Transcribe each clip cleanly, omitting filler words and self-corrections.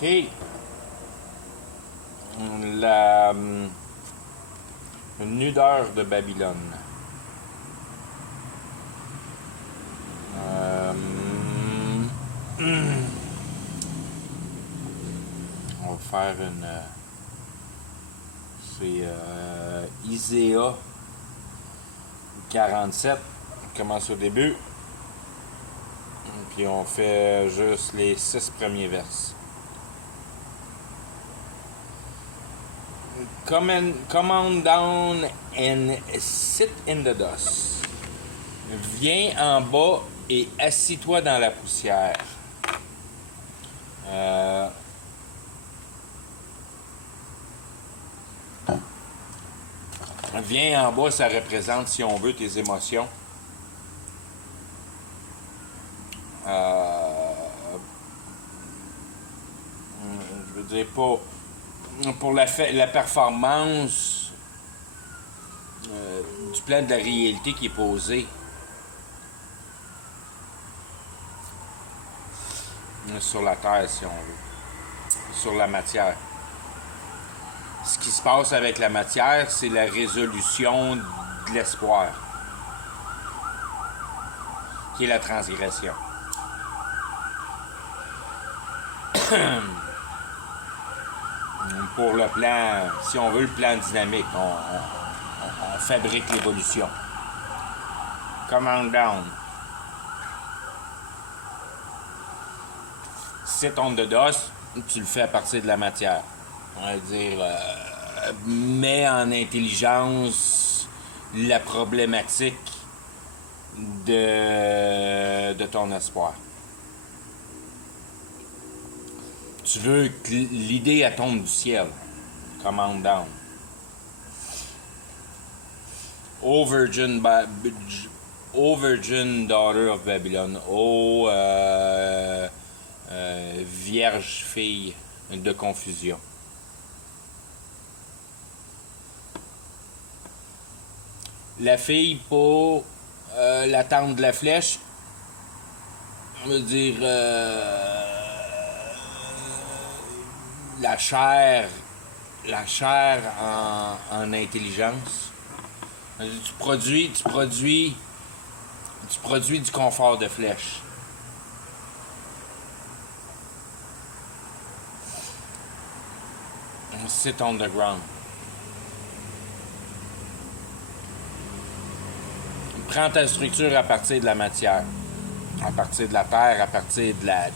OK. La nudeur de Babylone. On va faire une... c'est Isaiah 47. On commence au début. Puis on fait juste les 6 premiers vers. Come down and sit in the dust. Viens en bas et assis-toi dans la poussière. Viens en bas, ça représente, si on veut, tes émotions. Je veux dire, pas pour la performance du plan de la réalité qui est posé. Sur la terre, si on veut. Sur la matière. Ce qui se passe avec la matière, c'est la résolution de l'espoir, qui est la transgression. Pour le plan, si on veut le plan dynamique, on fabrique l'évolution. Come on down. Sit on the dust, tu le fais à partir de la matière. On va dire, mets en intelligence la problématique de ton espoir. Tu veux que l'idée elle tombe du ciel. Come on down. O virgin daughter of Babylon. O vierge fille de confusion. La fille pour la tente de la flèche, on veut dire la chair en intelligence. Tu produis du confort de flèche. Sit on the ground. Prends ta structure à partir de la matière, à partir de la terre, à partir de la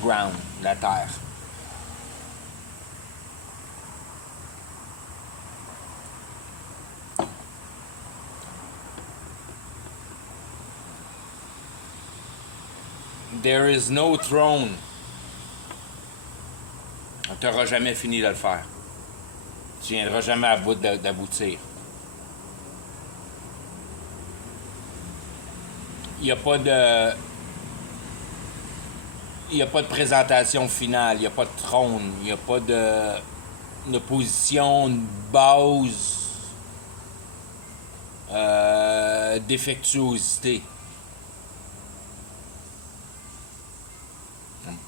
ground, la terre. There is no throne. Tu n'auras jamais fini de le faire. Tu ne viendras jamais à bout d'aboutir. Il n'y a pas de présentation finale, il n'y a pas de trône, il n'y a pas de position, de base défectuosité.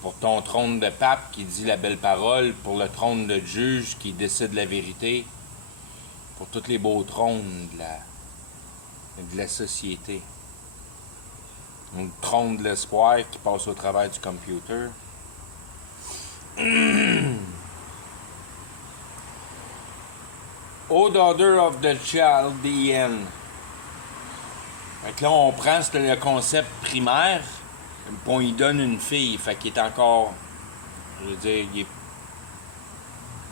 Pour ton trône de pape qui dit la belle parole, pour le trône de juge qui décide la vérité, pour tous les beaux trônes de la société. Le trône de l'espoir qui passe au travers du computer. O daughter of the Chaldean. Fait que là, on prend le concept primaire, puis on y donne une fille. Fait qu'il est encore, je veux dire,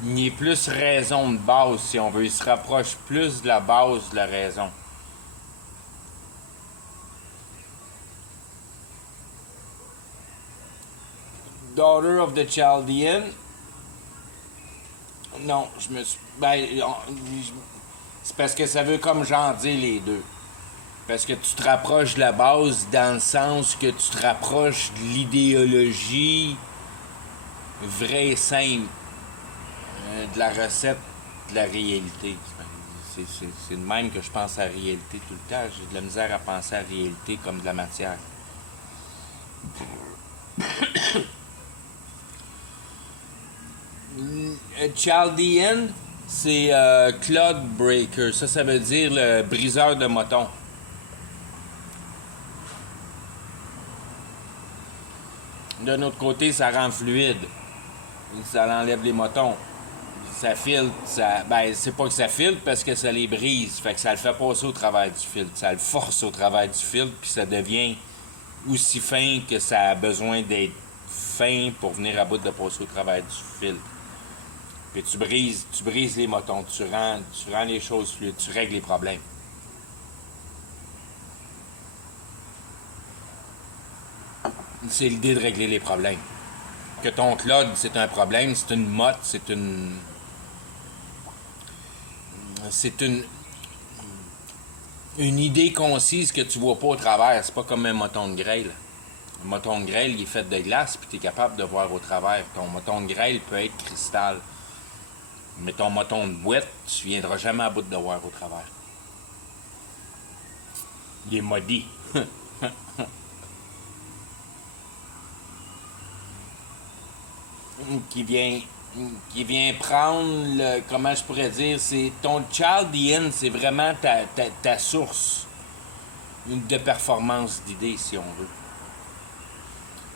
il est plus raison de base, si on veut. Il se rapproche plus de la base de la raison. Daughter of the Chaldean. Non, je me suis... c'est parce que ça veut comme genre dire les deux. Parce que tu te rapproches de la base dans le sens que tu te rapproches de l'idéologie vraie et simple de la recette de la réalité. C'est de même que je pense à la réalité tout le temps. J'ai de la misère à penser à la réalité comme de la matière. Chaldean, c'est clog breaker. Ça veut dire le briseur de moton. D'un autre côté, ça rend fluide. Ça enlève les motons. Ça filtre. Ben, c'est pas que ça filtre parce que ça les brise. Fait que ça le fait passer au travers du filtre. Ça le force au travers du filtre, puis ça devient aussi fin que ça a besoin d'être fin pour venir à bout de passer au travers du filtre. Puis tu brises les motons, tu rends les choses fluides, tu règles les problèmes. C'est l'idée de régler les problèmes. Que ton clod, c'est un problème, c'est une motte, c'est une idée concise que tu vois pas au travers. C'est pas comme un moton de grêle. Un moton de grêle, il est fait de glace, puis tu es capable de voir au travers. Ton moton de grêle peut être cristal. Mais ton moton de boîte, tu viendras jamais à bout de voir au travers. Il est maudit. qui vient prendre le, comment je pourrais dire, c'est ton Chaldean, c'est vraiment ta source de performance d'idées, si on veut.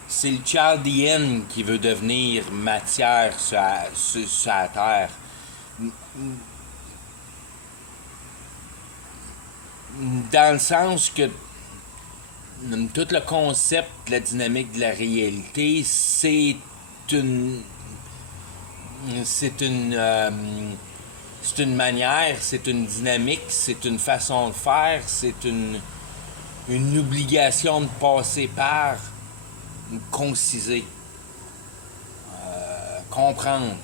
C'est le Chaldean qui veut devenir matière sur la Terre. Dans le sens que tout le concept de la dynamique de la réalité, c'est une manière, c'est une dynamique, c'est une façon de faire, c'est une obligation de passer par, conciser, comprendre.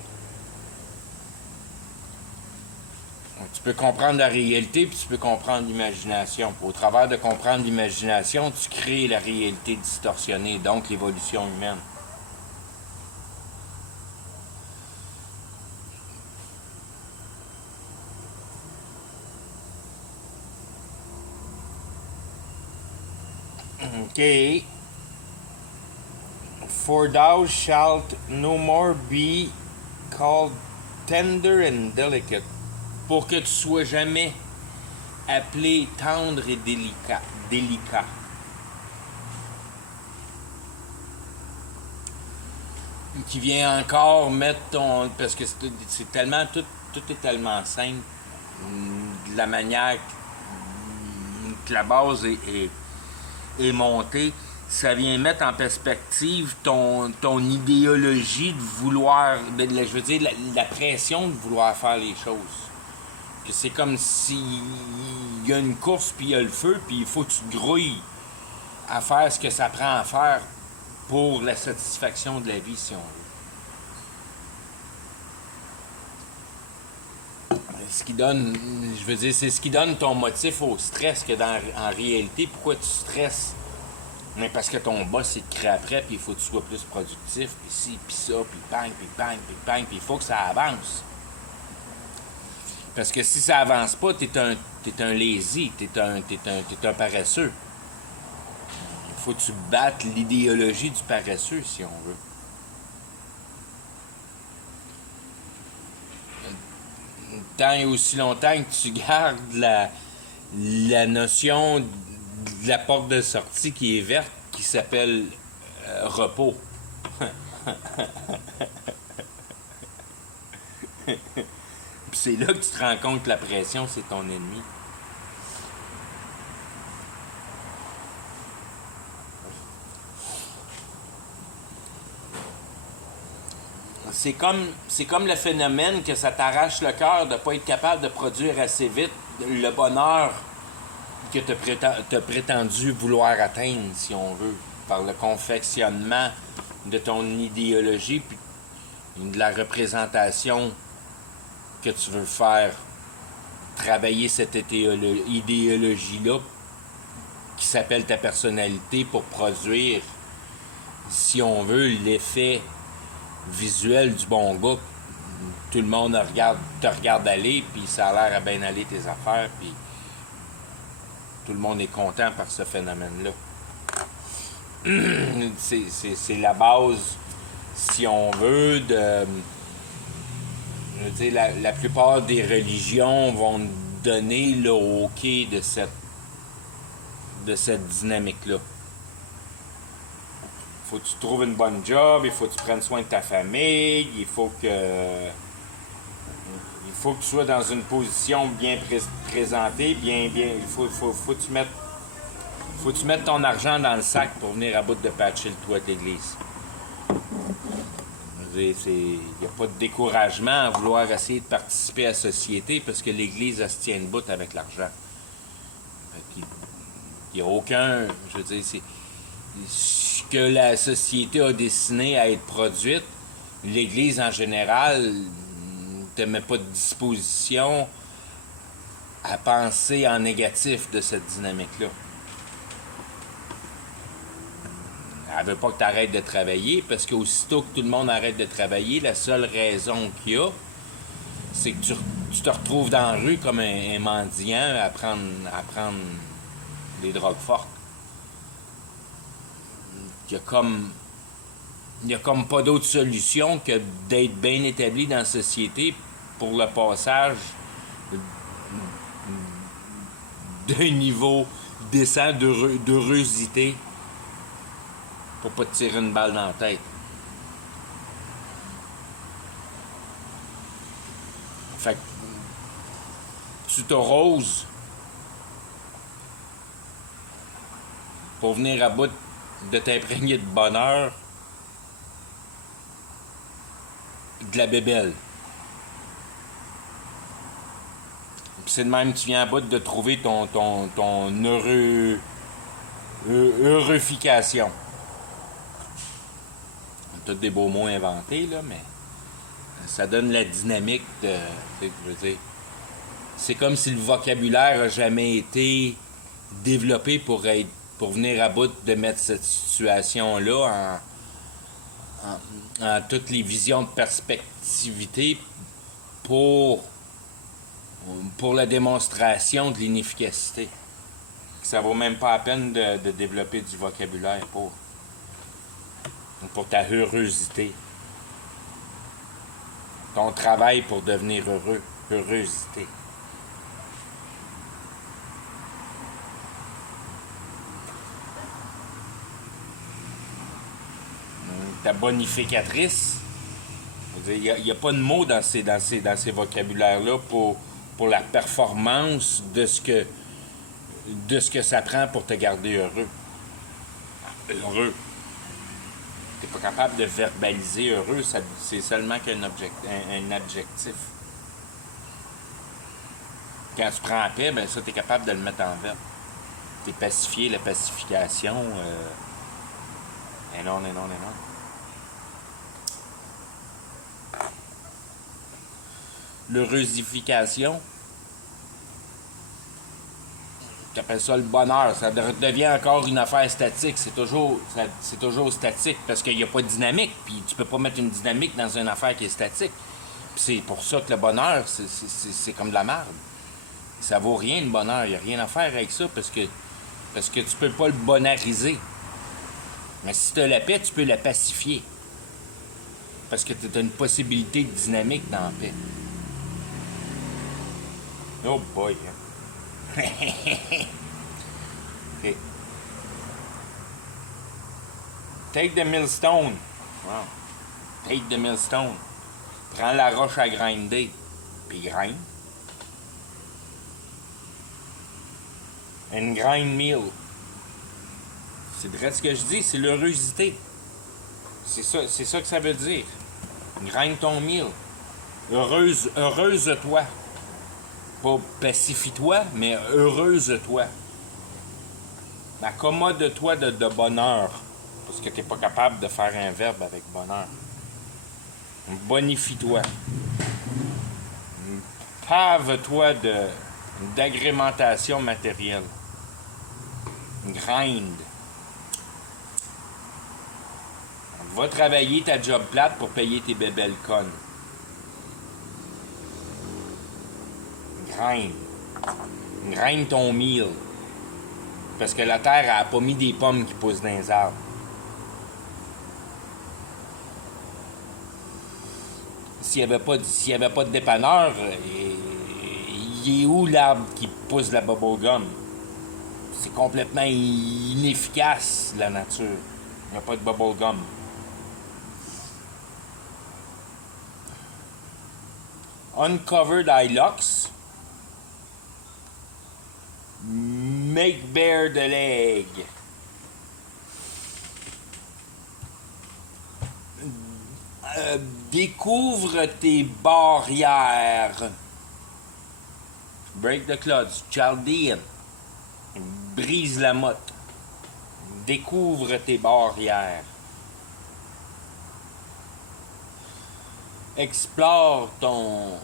Tu peux comprendre la réalité, puis tu peux comprendre l'imagination. Au travers de comprendre l'imagination, tu crées la réalité distorsionnée, donc l'évolution humaine. OK. For thou shalt no more be called tender and delicate. Pour que tu sois jamais appelé tendre et délicat. Qui vient encore mettre ton... Parce que c'est tellement... Tout est tellement simple. De la manière que la base est montée. Ça vient mettre en perspective ton idéologie de vouloir... je veux dire, la pression de vouloir faire les choses. Que c'est comme s'il y a une course, puis il y a le feu, puis il faut que tu te grouilles à faire ce que ça prend à faire pour la satisfaction de la vie, si on veut. Ce qui donne, je veux dire, c'est ce qui donne ton motif au stress, que en réalité, pourquoi tu stresses? Mais parce que ton boss, c'est de créer après, puis il faut que tu sois plus productif, puis ci, puis ça, puis bang, puis bang, puis bang, puis il faut que ça avance. Parce que si ça avance pas, t'es un lazy, t'es un paresseux. Il faut que tu battes l'idéologie du paresseux, si on veut. Tant et aussi longtemps que tu gardes la notion de la porte de sortie qui est verte, qui s'appelle repos. Puis c'est là que tu te rends compte que la pression, c'est ton ennemi. C'est comme le phénomène que ça t'arrache le cœur de ne pas être capable de produire assez vite le bonheur que tu as prétendu vouloir atteindre, si on veut, par le confectionnement de ton idéologie puis de la représentation que tu veux faire, travailler cette idéologie-là qui s'appelle ta personnalité pour produire, si on veut, l'effet visuel du bon gars. Tout le monde te regarde aller, puis ça a l'air à bien aller tes affaires, puis tout le monde est content par ce phénomène-là. c'est la base, si on veut, Je veux dire, la plupart des religions vont donner le OK de cette dynamique-là. Il faut que tu trouves une bonne job, il faut que tu prennes soin de ta famille, il faut que tu sois dans une position bien présentée, il faut que tu mettes ton argent dans le sac pour venir à bout de patcher le toit de l'église. Il n'y a pas de découragement à vouloir essayer de participer à la société parce que l'église, elle se tient debout avec l'argent. Il n'y a aucun... Je veux dire, c'est... Ce que la société a destiné à être produite, l'église en général ne te met pas de disposition à penser en négatif de cette dynamique-là. Elle veut pas que tu arrêtes de travailler, parce qu'aussitôt que tout le monde arrête de travailler, la seule raison qu'il y a, c'est que tu te retrouves dans la rue comme un mendiant à prendre des drogues fortes. Il y a comme pas d'autre solution que d'être bien établi dans la société pour le passage d'un niveau décent d'heurosité pour pas te tirer une balle dans la tête. Fait que tu t'arroses pour venir à bout de t'imprégner de bonheur de la bébelle. Puis c'est de même que tu viens à bout de trouver ton heurification. Tous des beaux mots inventés, là, mais ça donne la dynamique de... Je veux dire, c'est comme si le vocabulaire n'a jamais été développé pour venir à bout de mettre cette situation-là en toutes les visions de perspectivité pour la démonstration de l'inefficacité. Ça vaut même pas la peine de développer du vocabulaire pour ta heurosité. Ton travail pour devenir heureux. Heurosité. Ta bonificatrice. Il n'y a pas de mots dans ces vocabulaires-là pour la performance de ce que ça prend pour te garder heureux. Heureux. T'es pas capable de verbaliser heureux, c'est seulement qu'un un adjectif. Quand tu prends la paix, ben ça, t'es capable de le mettre en verbe. T'es pacifié, la pacification. Et non. L'heurosification, tu appelles ça le bonheur, ça devient encore une affaire statique, c'est toujours statique parce qu'il n'y a pas de dynamique, puis tu peux pas mettre une dynamique dans une affaire qui est statique. Puis c'est pour ça que le bonheur, c'est comme de la merde. Ça vaut rien le bonheur, il n'y a rien à faire avec ça parce que tu peux pas le bonariser. Mais si tu as la paix, tu peux la pacifier. Parce que tu as une possibilité de dynamique dans la paix. Oh boy, hein? Okay. Take the millstone. Wow. Take the millstone. Prends la roche à grinder. Puis grind. Une grind meal. C'est vrai ce que je dis, c'est l'heurosité. C'est ça que ça veut dire. Grind ton meal. Heureuse-toi. Pas pacifie-toi, mais heureuse-toi. Accommode-toi de bonheur. Parce que tu n'es pas capable de faire un verbe avec bonheur. Bonifie-toi. Pave-toi d'agrémentation matérielle. Grind. Va travailler ta job plate pour payer tes bébelles connes. Grind. Grind ton meal. Parce que la terre n'a pas mis des pommes qui poussent dans les arbres. s'il y avait pas de dépanneur, il est où l'arbre qui pousse de la bubblegum? C'est complètement inefficace, la nature. Il n'y a pas de bubblegum. Uncovered Hilux. Make bare the leg. Découvre tes barrières. Break the clutch. Chaldean. Brise la motte. Découvre tes barrières. Explore ton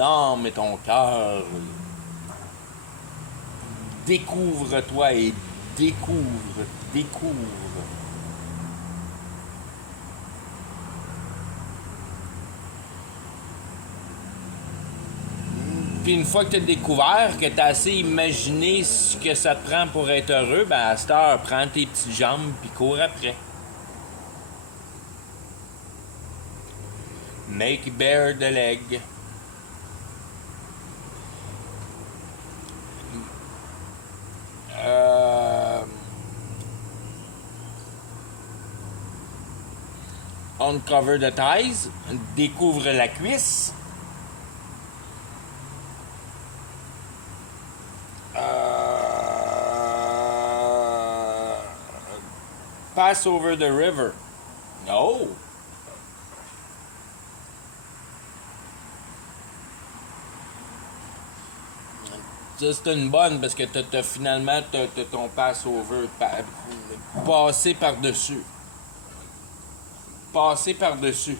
âme et ton cœur. Découvre-toi et découvre. Puis une fois que tu as découvert, que tu as assez imaginé ce que ça te prend pour être heureux, ben à cette heure, prends tes petites jambes puis cours après. Make bare the leg. Uncover the thighs. Découvre la cuisse. Pass over the river. Oh! Ça, c'est une bonne parce que finalement, t'as ton pass-over. Passer par-dessus. Passer par-dessus.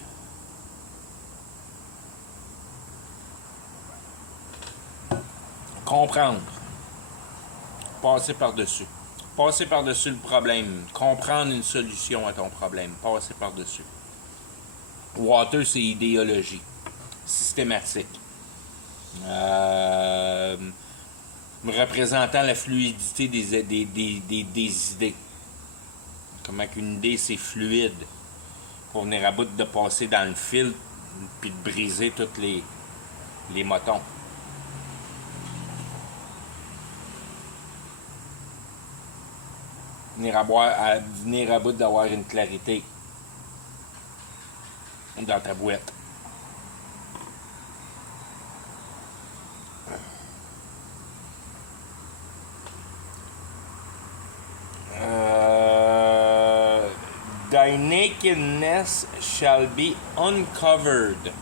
Comprendre. Passer par-dessus. Passer par-dessus le problème. Comprendre une solution à ton problème. Passer par-dessus. Water, c'est idéologie. Systématique. Représentant la fluidité des idées. Comment qu'une idée, c'est fluide. Pour venir à bout de passer dans le fil puis de briser tous les motons. Venir à bout d'avoir une clarité dans ta boîte. Thy nakedness shall be uncovered.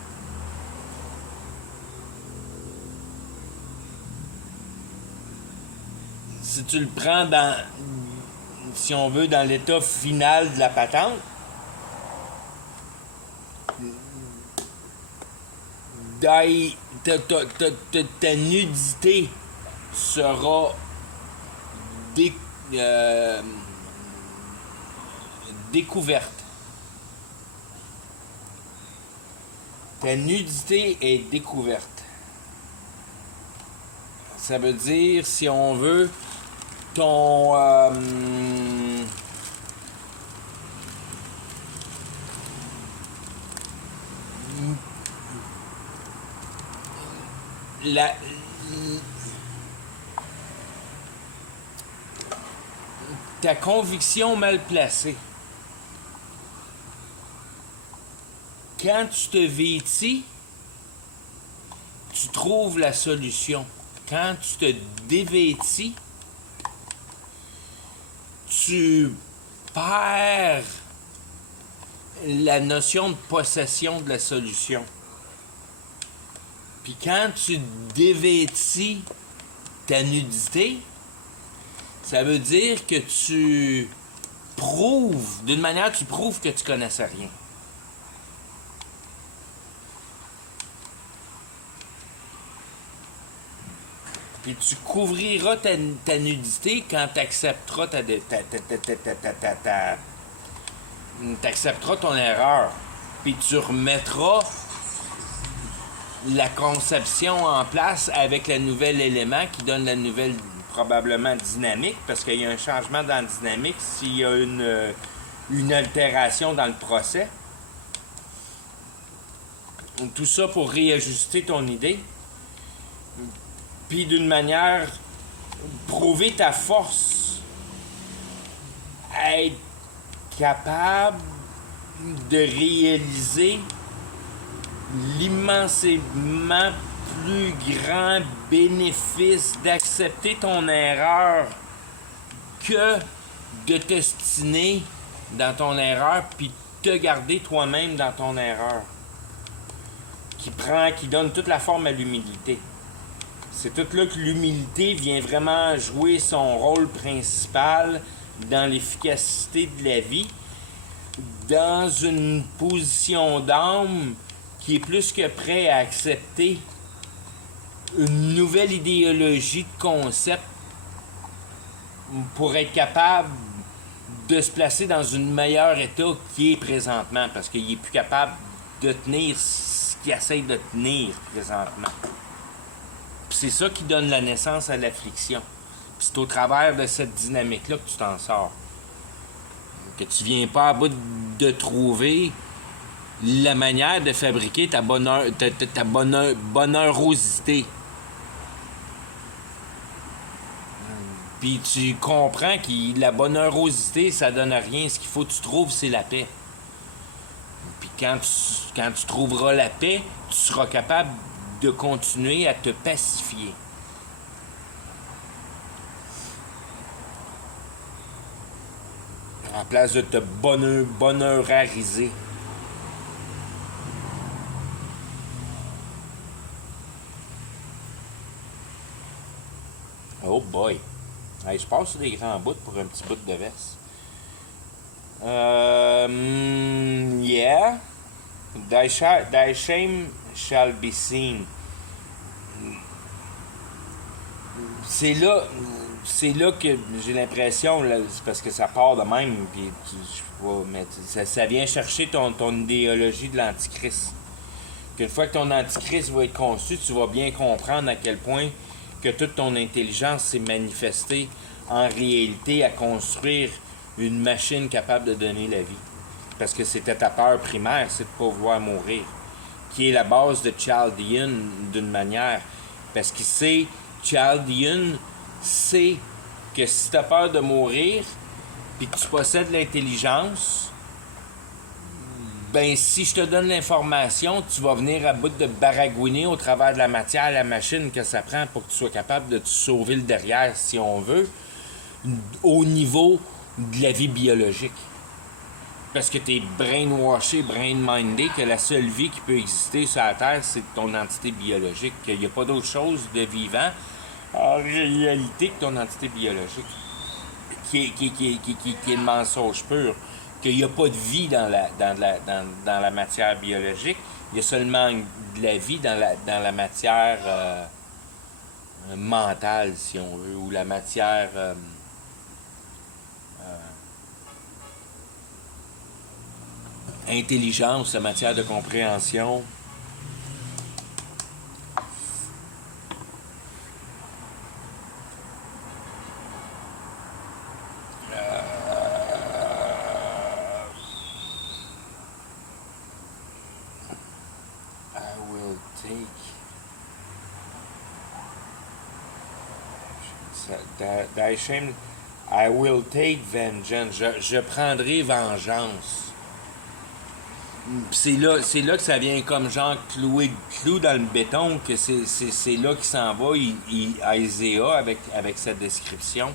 Si tu le prends si on veut, dans l'état final de la patente, ta nudité sera découverte. Ta nudité est découverte. Ça veut dire, si on veut, ton ta conviction mal placée. Quand tu te vêtis, tu trouves la solution. Quand tu te dévêtis, tu perds la notion de possession de la solution. Puis quand tu dévêtis ta nudité, ça veut dire que tu prouves, d'une manière, tu prouves que tu connaissais rien. Puis tu couvriras ta nudité quand tu accepteras t'accepteras ton erreur. Puis tu remettras la conception en place avec le nouvel élément qui donne la nouvelle, probablement, dynamique, parce qu'il y a un changement dans la dynamique s'il y a une altération dans le procès. Tout ça pour réajuster ton idée. Puis d'une manière, prouver ta force. Être capable de réaliser l'immensément plus grand bénéfice d'accepter ton erreur que de t'ostiner dans ton erreur puis te garder toi-même dans ton erreur. Qui donne toute la forme à l'humilité. C'est tout là que l'humilité vient vraiment jouer son rôle principal dans l'efficacité de la vie, dans une position d'âme qui est plus que prêt à accepter une nouvelle idéologie de concept pour être capable de se placer dans un meilleur état qu'il est présentement, parce qu'il n'est plus capable de tenir ce qu'il essaie de tenir présentement. Puis c'est ça qui donne la naissance à l'affliction. Puis c'est au travers de cette dynamique-là que tu t'en sors. Que tu viens pas à bout de trouver la manière de fabriquer ta bonheurosité. Puis tu comprends que la bonheurosité, ça donne rien. Ce qu'il faut que tu trouves, c'est la paix. Puis quand tu trouveras la paix, tu seras capable de continuer à te pacifier. En place de te bonheurariser. Oh boy! Hey, je passe sur des grands bouts pour un petit bout de veste. Yeah. Thy shame shall be seen. C'est là que j'ai l'impression, là, c'est parce que ça part de même, puis ça vient chercher ton idéologie de l'Antichrist. Qu'une fois que ton Antichrist va être conçu, tu vas bien comprendre à quel point que toute ton intelligence s'est manifestée en réalité à construire une machine capable de donner la vie. Parce que c'était ta peur primaire, c'est de ne pas vouloir mourir. Qui est la base de Chaldean d'une manière. Parce que Chaldean sait que si tu as peur de mourir, puis que tu possèdes l'intelligence, ben si je te donne l'information, tu vas venir à bout de baragouiner au travers de la matière, la machine que ça prend pour que tu sois capable de te sauver le derrière, si on veut, au niveau de la vie biologique. Parce que tu es brainwashé, brain-mindé, que la seule vie qui peut exister sur la Terre, c'est ton entité biologique, qu'il n'y a pas d'autre chose de vivant en réalité que ton entité biologique, qui est le mensonge pur. Qu'il n'y a pas de vie dans la matière biologique, il y a seulement de la vie dans la matière mentale, si on veut, ou la matière intelligence, la matière de compréhension. Thy shame, I will take vengeance. Je prendrai vengeance. C'est là que ça vient comme genre clouer le clou dans le béton, que c'est là qu'il s'en va, Isaiah, avec cette description.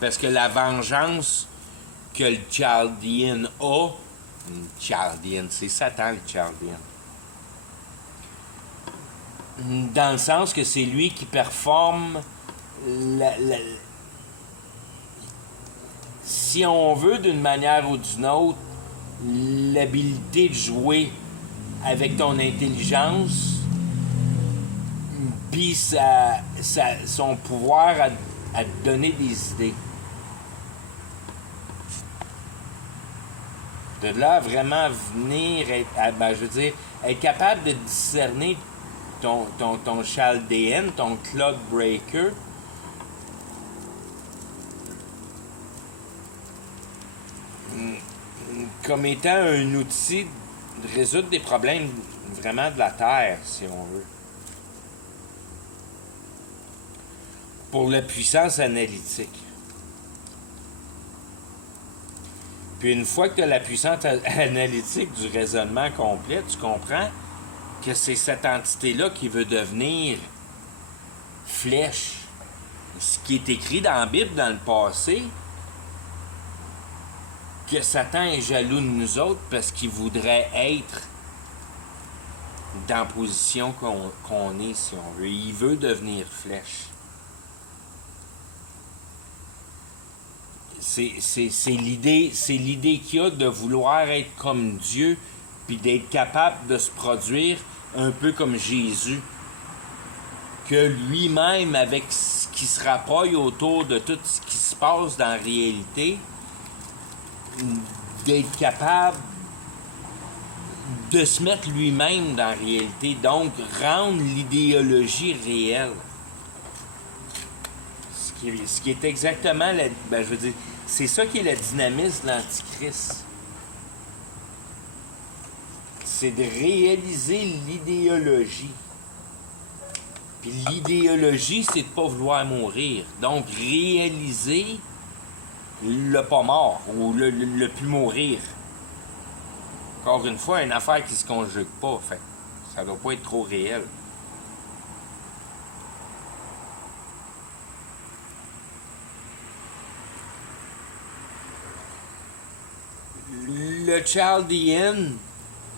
Parce que la vengeance que le Chaldean a, Chaldean, c'est Satan le Chaldean. Dans le sens que c'est lui qui performe si on veut d'une manière ou d'une autre, l'habilité de jouer avec ton intelligence, puis son pouvoir à te donner des idées. De là, vraiment venir, être capable de discerner ton Chaldean, ton clock breaker, comme étant un outil de résoudre des problèmes vraiment de la terre, si on veut. Pour la puissance analytique. Puis une fois que tu as la puissance analytique du raisonnement complet, tu comprends que c'est cette entité-là qui veut devenir flèche. Ce qui est écrit dans la Bible dans le passé, que Satan est jaloux de nous autres parce qu'il voudrait être dans la position qu'on est, si on veut. Il veut devenir flèche. C'est l'idée qu'il y a de vouloir être comme Dieu, puis d'être capable de se produire un peu comme Jésus. Que lui-même, avec ce qui se rapproche autour de tout ce qui se passe dans la réalité, d'être capable de se mettre lui-même dans la réalité, donc rendre l'idéologie réelle. Ce qui est exactement, je veux dire, c'est ça qui est le dynamisme de l'Antichrist. C'est de réaliser l'idéologie. Puis l'idéologie, c'est de ne pas vouloir mourir. Donc, réaliser le pas mort ou le plus mourir. Encore une fois, une affaire qui ne se conjugue pas. Fait ça ne doit pas être trop réel. Le Chaldean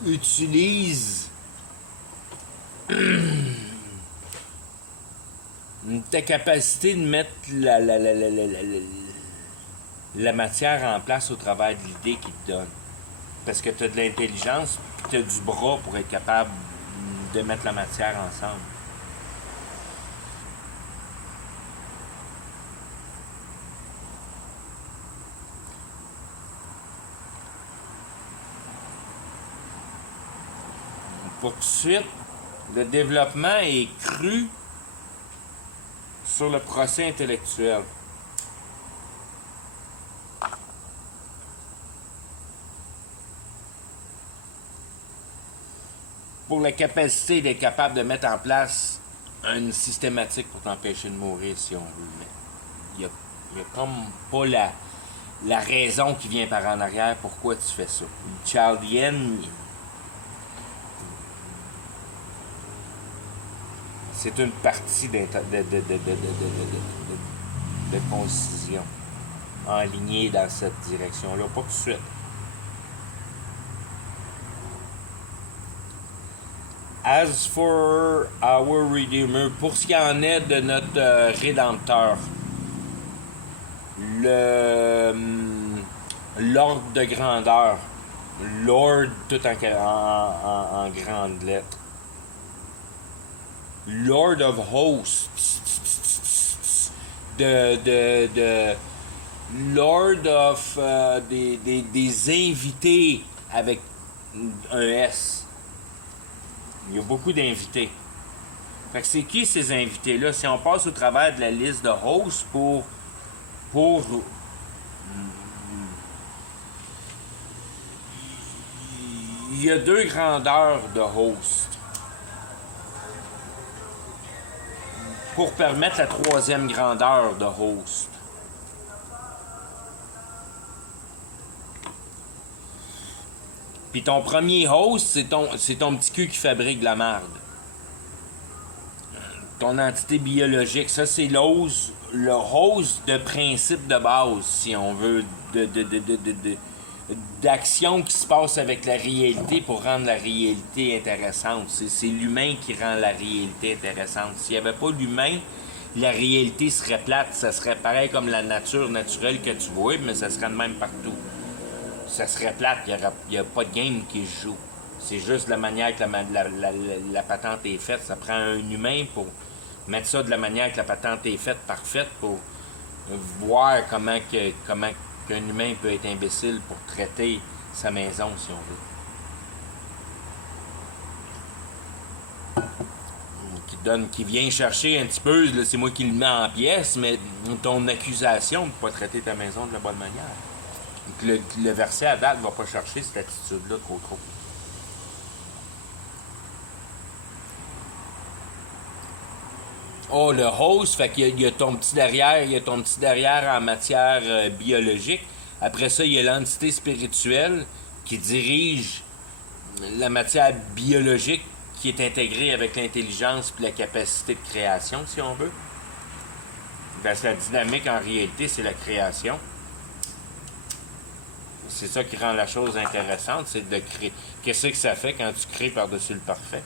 utilise ta capacité de mettre la matière en place au travers de l'idée qu'il te donne. Parce que tu as de l'intelligence et tu as du bras pour être capable de mettre la matière ensemble. Pour tout de suite, le développement est cru sur le procès intellectuel. Pour la capacité d'être capable de mettre en place une systématique pour t'empêcher de mourir, si on veut. Mais il n'y a comme pas la raison qui vient par en arrière pourquoi tu fais ça. Le Chaldean, c'est une partie de concision enlignée dans cette direction-là, pas tout de suite. As for our Redeemer, pour ce qui en est de notre Rédempteur, l'ordre de grandeur, Lord tout en grandes lettres, Lord of Hosts, de Lord of des invités avec un S. Il y a beaucoup d'invités. Fait que c'est qui ces invités-là? Si on passe au travers de la liste de hosts pour il y a deux grandeurs de hosts. Pour permettre la troisième grandeur de host. Puis ton premier host, c'est ton petit cul qui fabrique de la merde. Ton entité biologique, ça c'est le host de principe de base, si on veut, d'action qui se passe avec la réalité pour rendre la réalité intéressante. C'est l'humain qui rend la réalité intéressante. S'il n'y avait pas l'humain, la réalité serait plate. Ça serait pareil comme la nature naturelle que tu vois, mais ça serait de même partout. Ça serait plate, il n'y a pas de game qui se joue. C'est juste la manière que la patente est faite. Ça prend un humain pour mettre ça de la manière que la patente est faite, parfaite, pour voir comment qu'un humain peut être imbécile pour traiter sa maison, si on veut. Qui vient chercher un petit peu, là, c'est moi qui le mets en pièces, mais ton accusation de ne pas traiter ta maison de la bonne manière. Le verset à date ne va pas chercher cette attitude-là trop. Oh, le host, fait qu'il y a ton petit derrière, il y a ton petit derrière en matière biologique. Après ça, il y a l'entité spirituelle qui dirige la matière biologique qui est intégrée avec l'intelligence et la capacité de création, si on veut. Parce que la dynamique, en réalité, c'est la création. C'est ça qui rend la chose intéressante, c'est de créer. Qu'est-ce que ça fait quand tu crées par-dessus le parfait?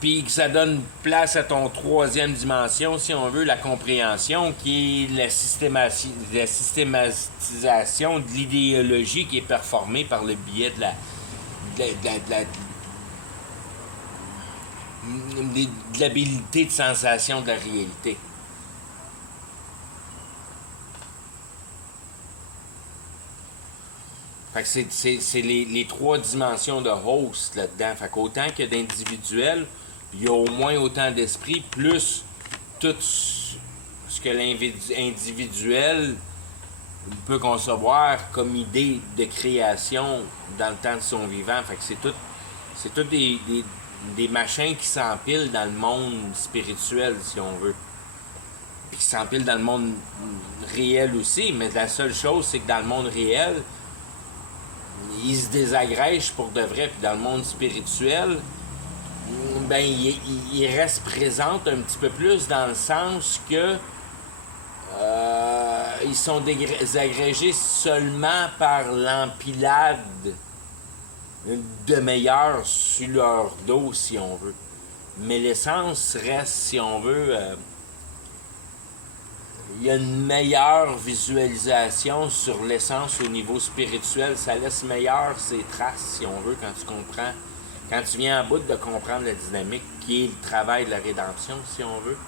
Puis que ça donne place à ton troisième dimension, si on veut, la compréhension, qui est la systématisation de l'idéologie qui est performée par le biais de l'habilité de sensation de la réalité. Fait que c'est les trois dimensions de host là-dedans. Fait qu'autant qu'il y a d'individuel, il y a au moins autant d'esprit, plus tout ce que l'individuel peut concevoir comme idée de création dans le temps de son vivant. Fait que c'est tout des machins qui s'empilent dans le monde spirituel, si on veut. Puis qui s'empilent dans le monde réel aussi, mais la seule chose, c'est que dans le monde réel, il se désagrège pour de vrai. Puis dans le monde spirituel, ben il reste présente un petit peu plus dans le sens que ils sont désagrégés seulement par l'empilade de meilleurs sur leur dos, si on veut. Mais l'essence reste, si on veut, il y a une meilleure visualisation sur l'essence au niveau spirituel. Ça laisse meilleur ses traces, si on veut, quand tu comprends. Quand tu viens en bout de comprendre la dynamique qui est le travail de la rédemption, si on veut.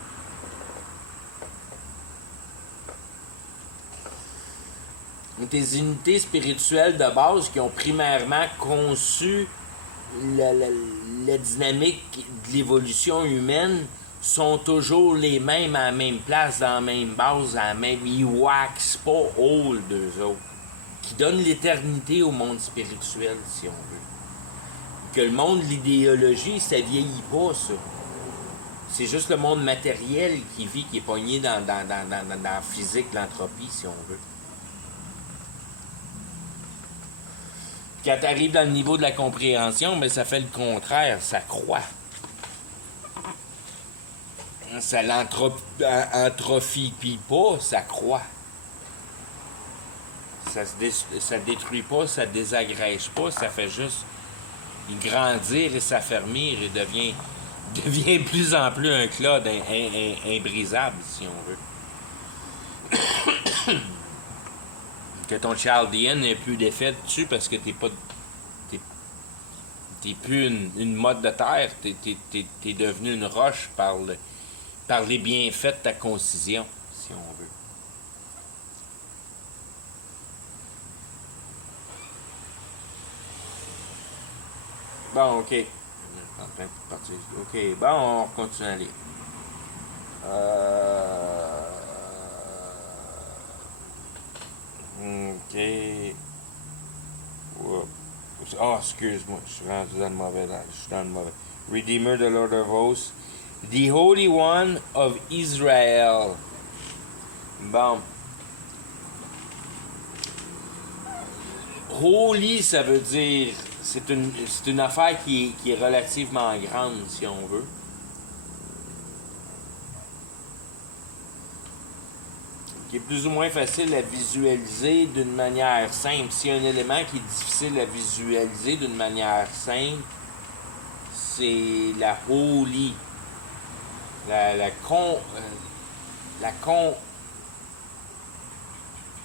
Tes unités spirituelles de base qui ont primairement conçu la dynamique de l'évolution humaine sont toujours les mêmes à la même place, dans la même base, à la même. Ils waxent pas haut, d'eux autres. Qui donnent l'éternité au monde spirituel, si on veut. Que le monde de l'idéologie, ça vieillit pas, ça. C'est juste le monde matériel qui vit, qui est pogné dans la physique, l'entropie, si on veut. Quand tu arrives dans le niveau de la compréhension, mais ça fait le contraire, ça croît. Ça l'entrophie pas, ça croît. Ça détruit pas, ça désagrège pas, ça fait juste grandir et s'affermir et devient de plus en plus un claude imbrisable, si on veut. Que ton Chaldean n'ait plus d'effet dessus parce que t'es plus une mode de terre, t'es devenu une roche par les bienfaits de ta concision, si on veut. Bon, ok. En train de partir. Ok, bon, on continue à lire. Ok. Whoop. Oh, excuse-moi, je suis rendu dans le mauvais. Je suis dans le mauvais. Redeemer, the Lord of Hosts. The Holy One of Israel. Bon. Holy, ça veut dire. C'est une affaire qui est relativement grande, si on veut. Qui est plus ou moins facile à visualiser d'une manière simple. S'il y a un élément qui est difficile à visualiser d'une manière simple, c'est la Holy.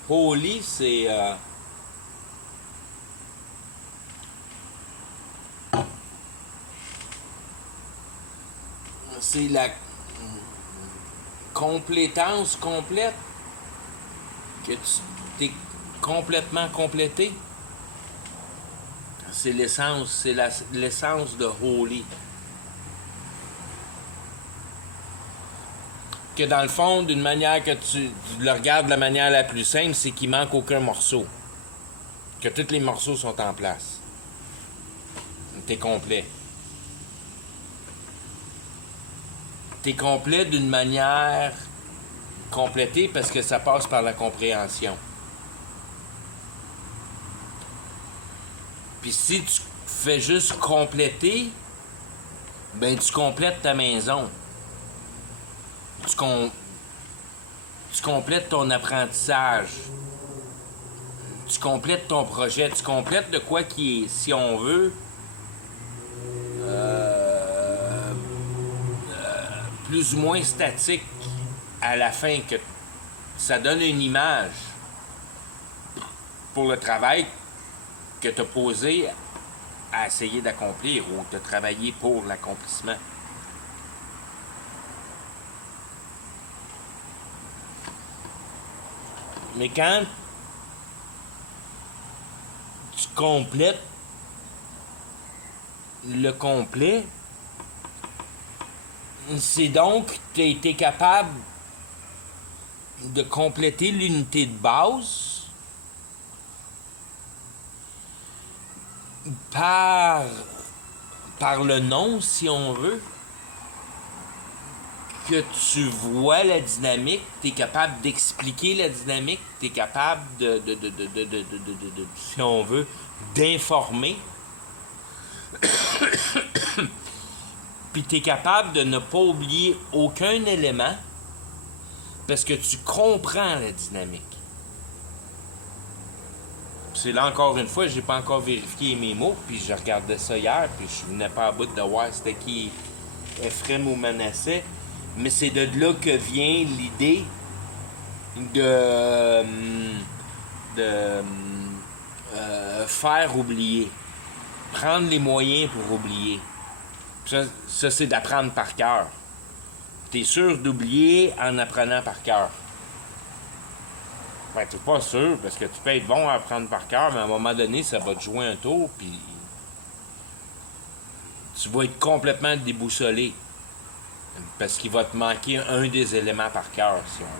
Holy, c'est la complétence complète, que tu t'es complètement complété. C'est l'essence, l'essence de Holy. Que dans le fond, d'une manière que tu le regardes de la manière la plus simple, c'est qu'il manque aucun morceau. Que tous les morceaux sont en place. T'es complet. T'es complet d'une manière complétée parce que ça passe par la compréhension. Puis si tu fais juste compléter, ben tu complètes ta maison. Tu complètes ton apprentissage. Tu complètes ton projet. Tu complètes de quoi qui est, si on veut, plus ou moins statique à la fin, que ça donne une image pour le travail que tu as posé à essayer d'accomplir ou de travailler pour l'accomplissement. Mais quand tu complètes le complet, c'est donc que tu as été capable de compléter l'unité de base par le nom, si on veut, que tu vois la dynamique, tu es capable d'expliquer la dynamique, tu es capable si on veut, d'informer. Puis tu es capable de ne pas oublier aucun élément parce que tu comprends la dynamique. C'est là encore une fois, j'ai pas encore vérifié mes mots, puis je regardais ça hier, puis je venais pas à bout de voir c'était qui Ephrem ou Manasseh. Mais c'est de là que vient l'idée de faire oublier. Prendre les moyens pour oublier. Ça c'est d'apprendre par cœur. T'es sûr d'oublier en apprenant par cœur. Ben, t'es pas sûr, parce que tu peux être bon à apprendre par cœur, mais à un moment donné, ça va te jouer un tour, puis tu vas être complètement déboussolé. Parce qu'il va te manquer un des éléments par cœur, si on veut.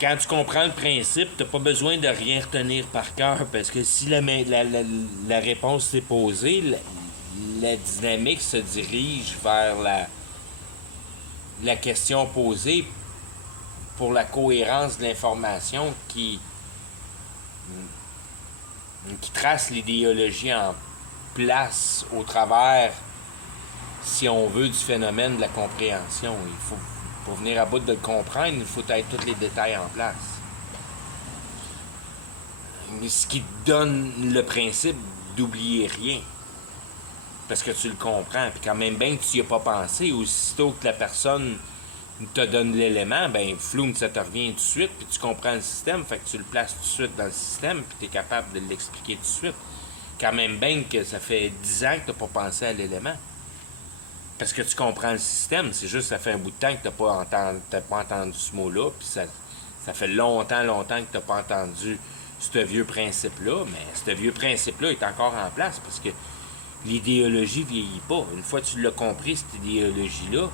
Quand tu comprends le principe, t'as pas besoin de rien retenir par cœur, parce que si la réponse s'est posée, la dynamique se dirige vers la question posée pour la cohérence de l'information qui trace l'idéologie en place au travers, si on veut, du phénomène de la compréhension. Pour venir à bout de le comprendre, il faut être tous les détails en place. Ce qui te donne le principe d'oublier rien. Parce que tu le comprends. Puis quand même bien que tu n'y as pas pensé, aussitôt que la personne te donne l'élément, ben floum, ça te revient tout de suite, puis tu comprends le système, fait que tu le places tout de suite dans le système, puis tu es capable de l'expliquer tout de suite. Quand même bien que ça fait 10 ans que tu n'as pas pensé à l'élément. Parce que tu comprends le système, c'est juste que ça fait un bout de temps que tu n'as pas entendu ce mot-là, puis ça fait longtemps que tu n'as pas entendu ce vieux principe-là, mais ce vieux principe-là est encore en place, parce que l'idéologie ne vieillit pas. Une fois que tu l'as compris, cette idéologie-là,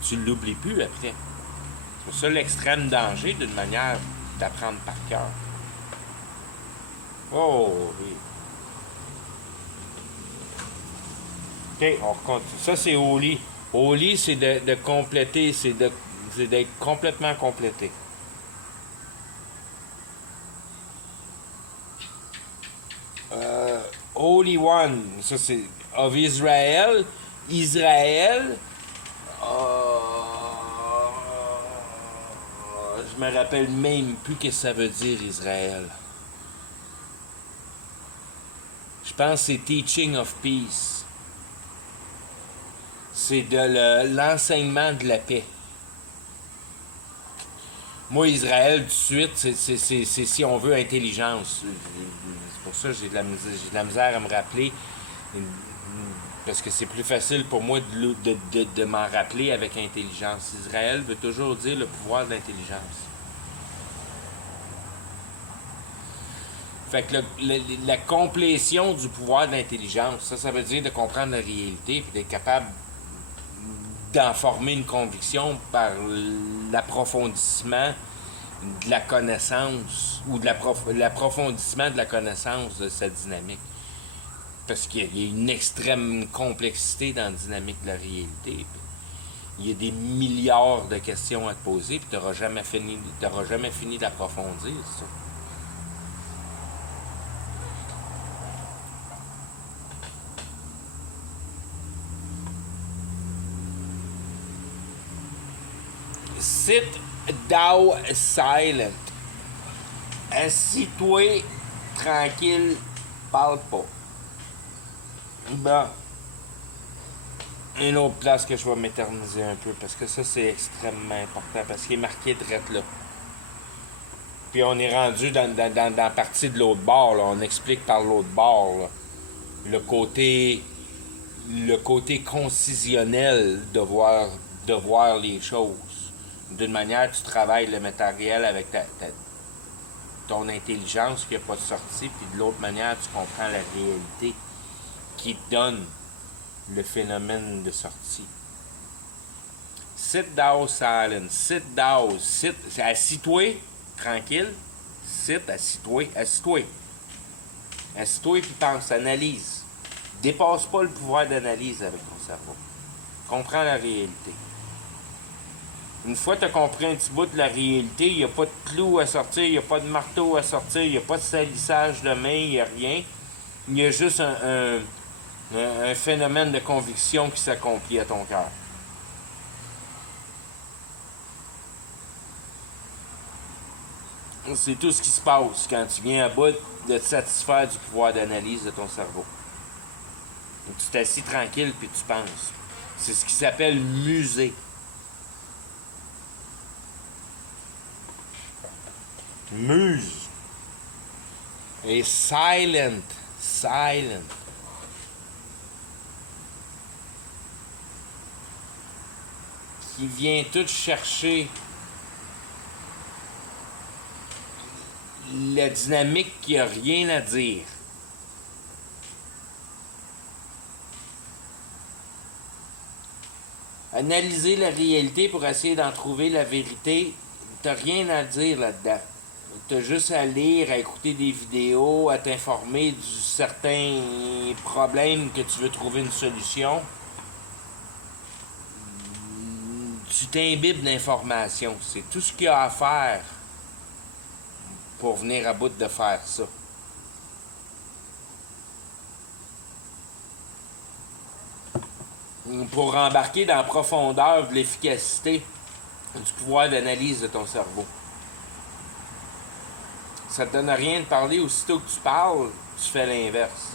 tu ne l'oublies plus après. C'est pour ça l'extrême danger d'une manière d'apprendre par cœur. Oh oui. OK, on continue. Ça, c'est au lit. Au lit, c'est de compléter, c'est d'être complètement complété. Holy One, ça c'est of Israel. Israël, je me rappelle même plus ce que ça veut dire Israël. Je pense que c'est Teaching of Peace. C'est de l'enseignement de la paix. Moi, Israël, tout de suite, c'est si on veut, intelligence. C'est pour ça que j'ai de la misère à me rappeler. Parce que c'est plus facile pour moi de m'en rappeler avec intelligence. Israël veut toujours dire le pouvoir de l'intelligence. Fait que la complétion du pouvoir de l'intelligence, ça veut dire de comprendre la réalité et d'être capable d'en former une conviction par l'approfondissement de la connaissance ou de l'approfondissement de la connaissance de cette dynamique. Parce qu'il y a une extrême complexité dans la dynamique de la réalité. Il y a des milliards de questions à te poser, puis tu n'auras jamais fini d'approfondir ça. Sit thou silent. Assis-toi tranquille, parle pas. Bon. Une autre place que je vais m'éterniser un peu, parce que ça, c'est extrêmement important, parce qu'il est marqué direct là. Puis on est rendu dans la partie de l'autre bord, là. On explique par l'autre bord, là. Le côté concisionnel de voir les choses. D'une manière, tu travailles le matériel avec ton intelligence qui n'a pas de sortie, puis de l'autre manière, tu comprends la réalité qui te donne le phénomène de sortie. Sit down silent, sit down, sit, assis-toi, tranquille, sit, assis-toi, assis-toi. Assis-toi puis pense, analyse. Dépasse pas le pouvoir d'analyse avec ton cerveau. Comprends la réalité. Une fois que tu as compris un petit bout de la réalité, il n'y a pas de clou à sortir, il n'y a pas de marteau à sortir, il n'y a pas de salissage de main, il n'y a rien. Il y a juste un phénomène de conviction qui s'accomplit à ton cœur. C'est tout ce qui se passe quand tu viens à bout de te satisfaire du pouvoir d'analyse de ton cerveau. Tu t'assis tranquille puis tu penses. C'est ce qui s'appelle muser. Muse. Et silent. Qui vient tout chercher la dynamique qui a rien à dire. Analyser la réalité pour essayer d'en trouver la vérité, t'as rien à dire là-dedans. T'as juste à lire, à écouter des vidéos, à t'informer de certains problèmes que tu veux trouver une solution. Tu t'imbibes d'informations. C'est tout ce qu'il y a à faire pour venir à bout de faire ça. Pour embarquer dans la profondeur de l'efficacité du pouvoir d'analyse de ton cerveau. Ça te donne rien de parler, aussitôt que tu parles, tu fais l'inverse.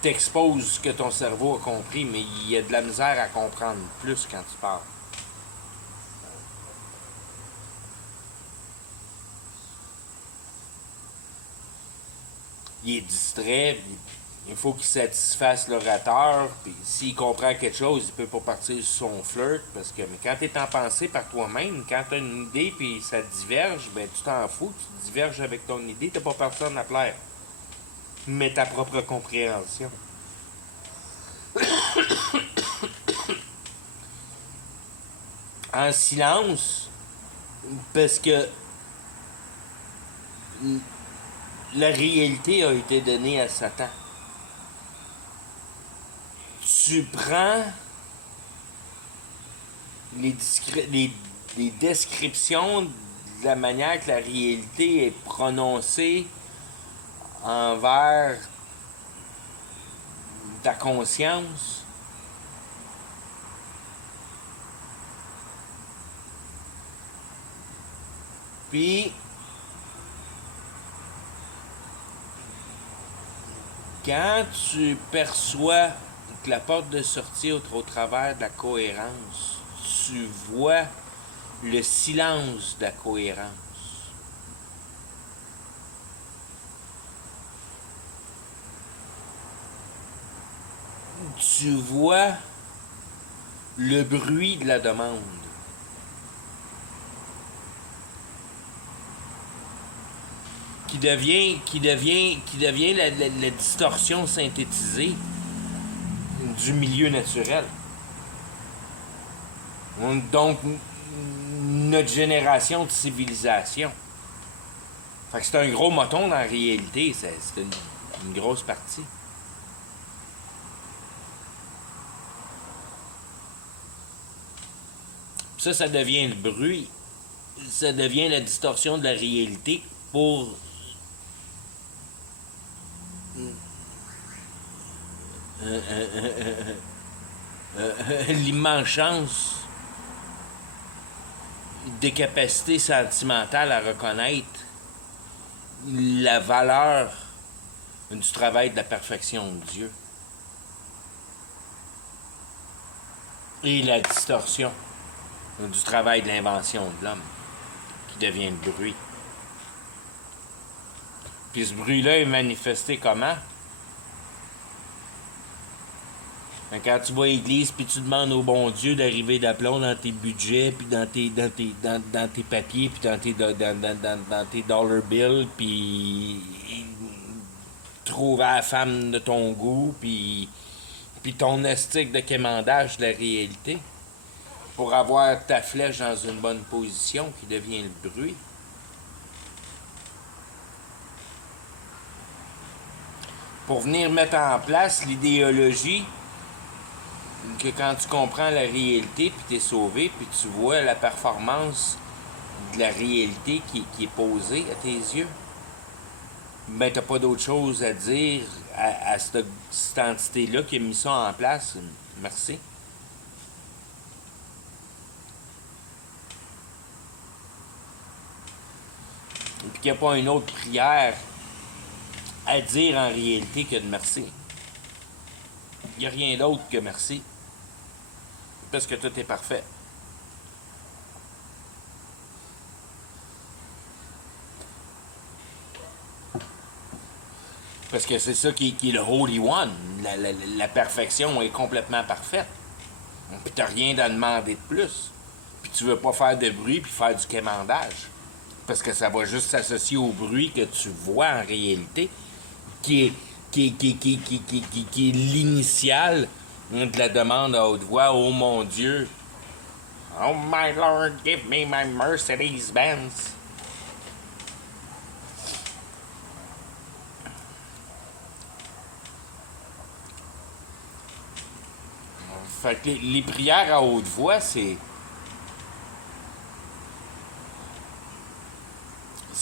T'exposes ce que ton cerveau a compris, mais il y a de la misère à comprendre plus quand tu parles. Il est distrait, il faut qu'il satisfasse l'orateur, puis s'il comprend quelque chose, il peut pas partir sur son flirt, parce que mais quand tu es en pensée par toi-même, quand tu as une idée puis ça diverge, ben tu t'en fous, tu diverges avec ton idée, t'as pas personne à plaire. Mais ta propre compréhension. En silence, parce que la réalité a été donnée à Satan. Tu prends les descriptions de la manière que la réalité est prononcée envers ta conscience. Puis, quand tu perçois que la porte de sortie au travers de la cohérence, tu vois le silence de la cohérence. Tu vois le bruit de la demande. Qui devient la distorsion synthétisée du milieu naturel. Donc, notre génération de civilisation. Fait que c'est un gros moton dans la réalité. C'est Une grosse partie. Ça devient le bruit. Ça devient la distorsion de la réalité pour l'immense chance des capacités sentimentales à reconnaître la valeur du travail de la perfection de Dieu et la distorsion du travail de l'invention de l'homme qui devient le bruit. Puis ce bruit-là est manifesté comment? Quand tu vas à l'église puis tu demandes au bon Dieu d'arriver d'aplomb dans tes budgets, puis dans tes papiers, puis dans tes dollar bills, puis trouver la femme de ton goût, puis ton estique de quémandage de la réalité, pour avoir ta flèche dans une bonne position qui devient le bruit. Pour venir mettre en place l'idéologie que quand tu comprends la réalité, puis t'es sauvé, puis tu vois la performance de la réalité qui est posée à tes yeux, ben t'as pas d'autre chose à dire à cette entité-là qui a mis ça en place. Merci. Puis qu'il n'y a pas une autre prière à dire en réalité que de merci. Il n'y a rien d'autre que merci. Parce que tout est parfait. Parce que c'est ça qui est le Holy One. La perfection est complètement parfaite. Puis t'as rien à demander de plus. Puis tu veux pas faire de bruit puis faire du quémandage. Parce que ça va juste s'associer au bruit que tu vois en réalité, qui est l'initiale de la demande à haute voix. Oh mon Dieu. Oh my Lord, give me my Mercedes-Benz. Fait que les prières à haute voix, c'est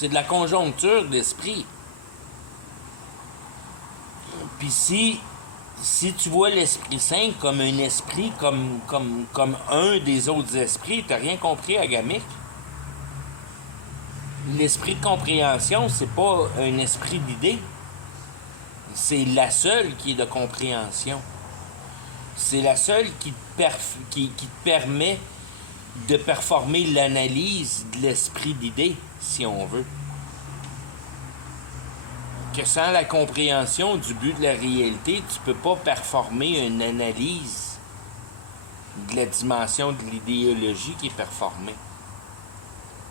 de la conjoncture d'esprit. Puis si tu vois l'Esprit Saint comme un esprit, comme un des autres esprits, t'as rien compris, Agamic. L'esprit de compréhension, c'est pas un esprit d'idée. C'est la seule qui est de compréhension. C'est la seule qui te permet de performer l'analyse de l'esprit d'idée, si on veut. Que sans la compréhension du but de la réalité, tu peux pas performer une analyse de la dimension de l'idéologie qui est performée.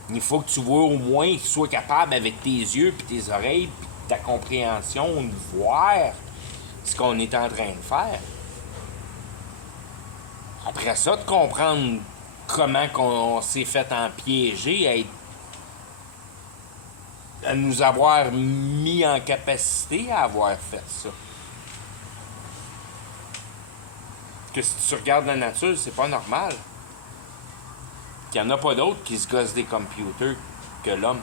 Il faut que tu vois au moins, que tu sois capable avec tes yeux, puis tes oreilles, puis ta compréhension, de voir ce qu'on est en train de faire. Après ça, de comprendre comment on s'est fait empiéger à nous avoir mis en capacité à avoir fait ça. Que si tu regardes la nature, c'est pas normal. Il n'y en a pas d'autres qui se gossent des computers que l'homme.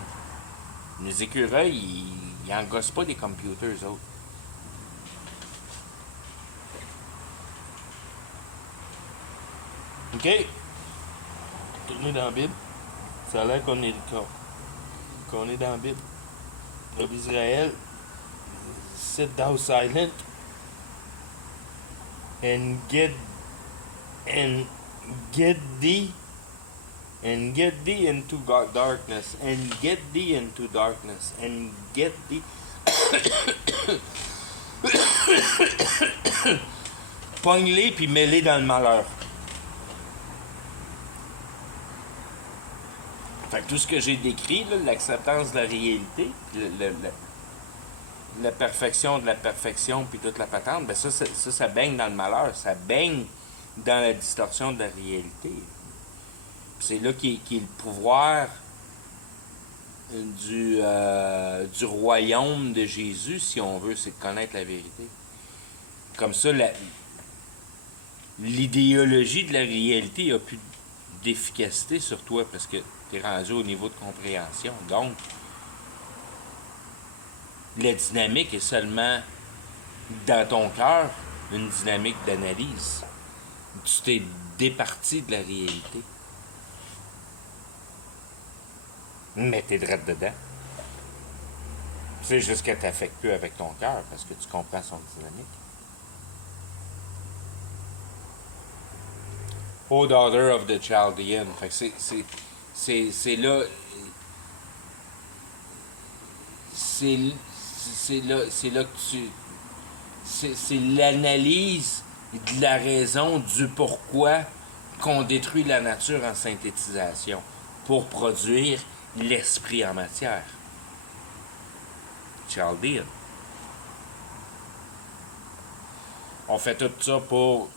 Les écureuils, ils en gossent pas des computers, eux autres. OK. Tournez dans la Bible. Ça a l'air qu'on est dans la Bible. L'homme Israël, sit thou silent and get thee into darkness, and get thee into darkness, and get thee pogne-les puis mets-les dans le malheur. Fait que tout ce que j'ai décrit, là, l'acceptance de la réalité, la perfection de la perfection, puis toute la patente, ben ça baigne dans le malheur, ça baigne dans la distorsion de la réalité. Puis c'est là qui est le pouvoir du royaume de Jésus, si on veut, c'est de connaître la vérité. Comme ça, l'idéologie de la réalité a plus d'efficacité sur toi parce que tu es rendu au niveau de compréhension. Donc, la dynamique est seulement dans ton cœur une dynamique d'analyse. Tu t'es départi de la réalité. Mais t'es direct dedans. C'est juste qu'elle t'affecte plus avec ton cœur parce que tu comprends son dynamique. O daughter of the Chaldean. Fait que c'est là. C'est là que tu. C'est l'analyse de la raison du pourquoi qu'on détruit la nature en synthétisation pour produire l'esprit en matière. Chaldean. On fait tout ça pour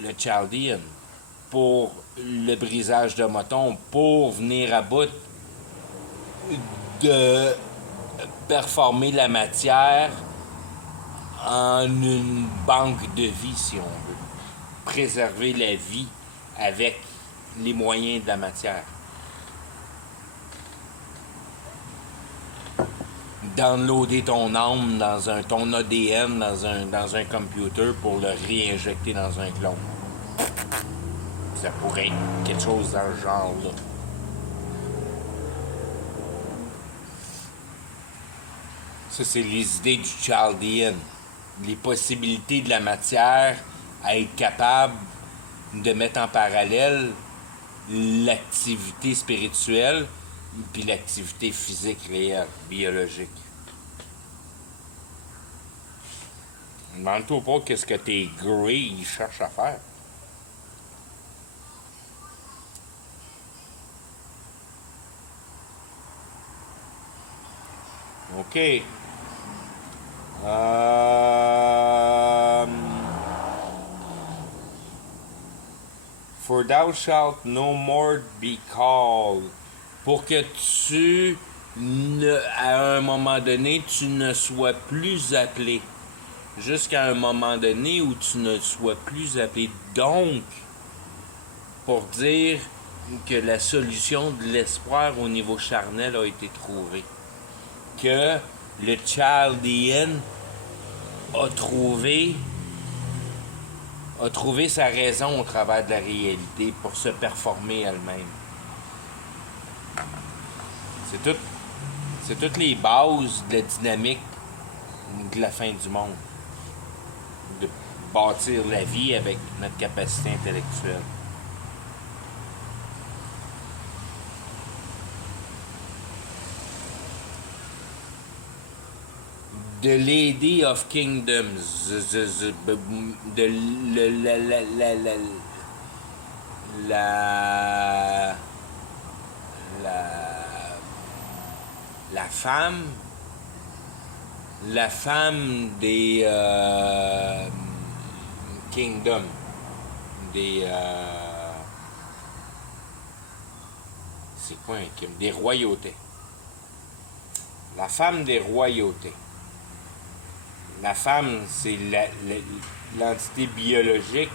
le Chaldean, pour le brisage de moton, pour venir à bout de performer la matière en une banque de vie, si on veut. Préserver la vie avec les moyens de la matière. Downloader ton âme ton ADN dans un computer pour le réinjecter dans un clone. Ça pourrait être quelque chose dans ce genre-là. Ça, c'est les idées du Chaldean. Les possibilités de la matière à être capable de mettre en parallèle l'activité spirituelle puis l'activité physique réelle, biologique. Demande-toi pas qu'est-ce que tes Grey cherchent à faire. OK. For thou shalt no more be called. Pour que tu, à un moment donné, tu ne sois plus appelé. Jusqu'à un moment donné où tu ne sois plus appelé. Donc, pour dire que la solution de l'espoir au niveau charnel a été trouvée. Que le Chaldean a trouvé sa raison au travers de la réalité pour se performer elle-même. C'est toutes les bases de la dynamique de la fin du monde. De bâtir la vie avec notre capacité intellectuelle. The Lady of Kingdoms, de la femme des Kingdoms, c'est quoi un kingdom? Des royautés. La femme des royautés. La femme, c'est l'entité biologique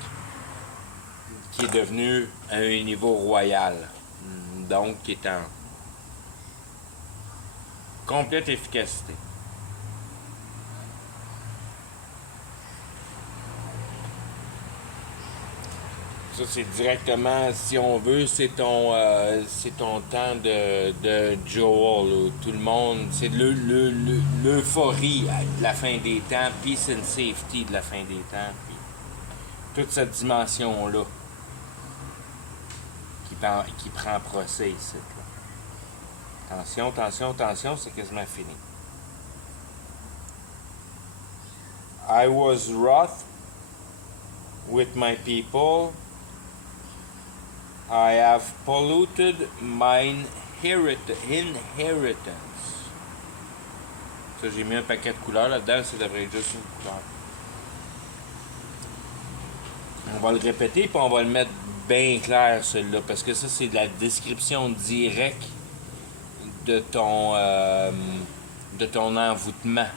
qui est devenue à un niveau royal. Donc, qui est en complète efficacité. Ça, c'est directement, si on veut, c'est ton temps de Joel, où tout le monde, c'est l'euphorie de la fin des temps, peace and safety de la fin des temps, puis toute cette dimension-là qui prend procès ici. Là. Attention, c'est quasiment fini. I was wroth with my people. I have polluted my inheritance. Ça, j'ai mis un paquet de couleurs là-dedans, ça devrait être juste une couleur. On va le répéter, puis on va le mettre bien clair, celui-là, parce que ça, c'est de la description directe de ton envoûtement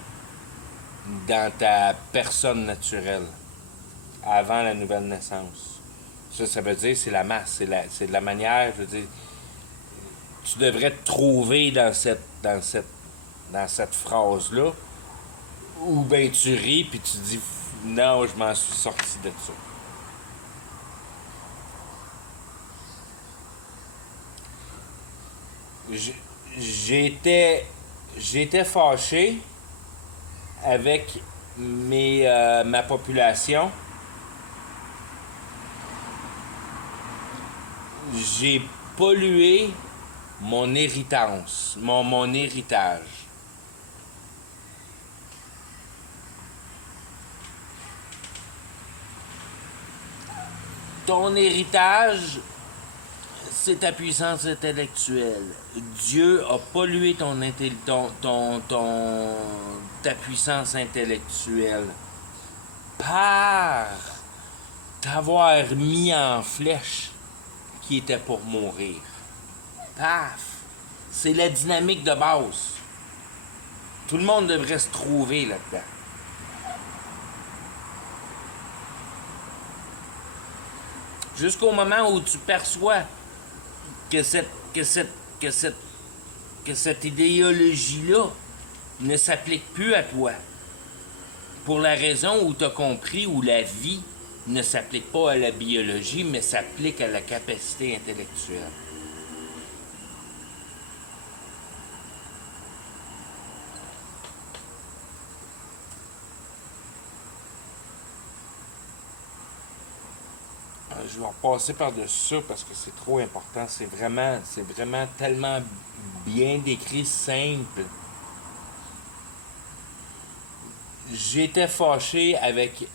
dans ta personne naturelle avant la nouvelle naissance. Ça veut dire c'est la masse, c'est de la manière, je veux dire, tu devrais te trouver dans cette phrase-là, ou bien tu ris puis tu dis non, je m'en suis sorti de ça. J'étais fâché avec ma population. J'ai pollué mon héritage, mon héritage. Ton héritage, c'est ta puissance intellectuelle. Dieu a pollué ta puissance intellectuelle par t'avoir mis en flèche qui était pour mourir. Paf! C'est la dynamique de base. Tout le monde devrait se trouver là-dedans. Jusqu'au moment où tu perçois que cette idéologie-là ne s'applique plus à toi. Pour la raison où tu as compris où la vie ne s'applique pas à la biologie, mais s'applique à la capacité intellectuelle. Je vais repasser par-dessus ça parce que c'est trop important. C'est vraiment tellement bien décrit, simple. J'étais fâché avec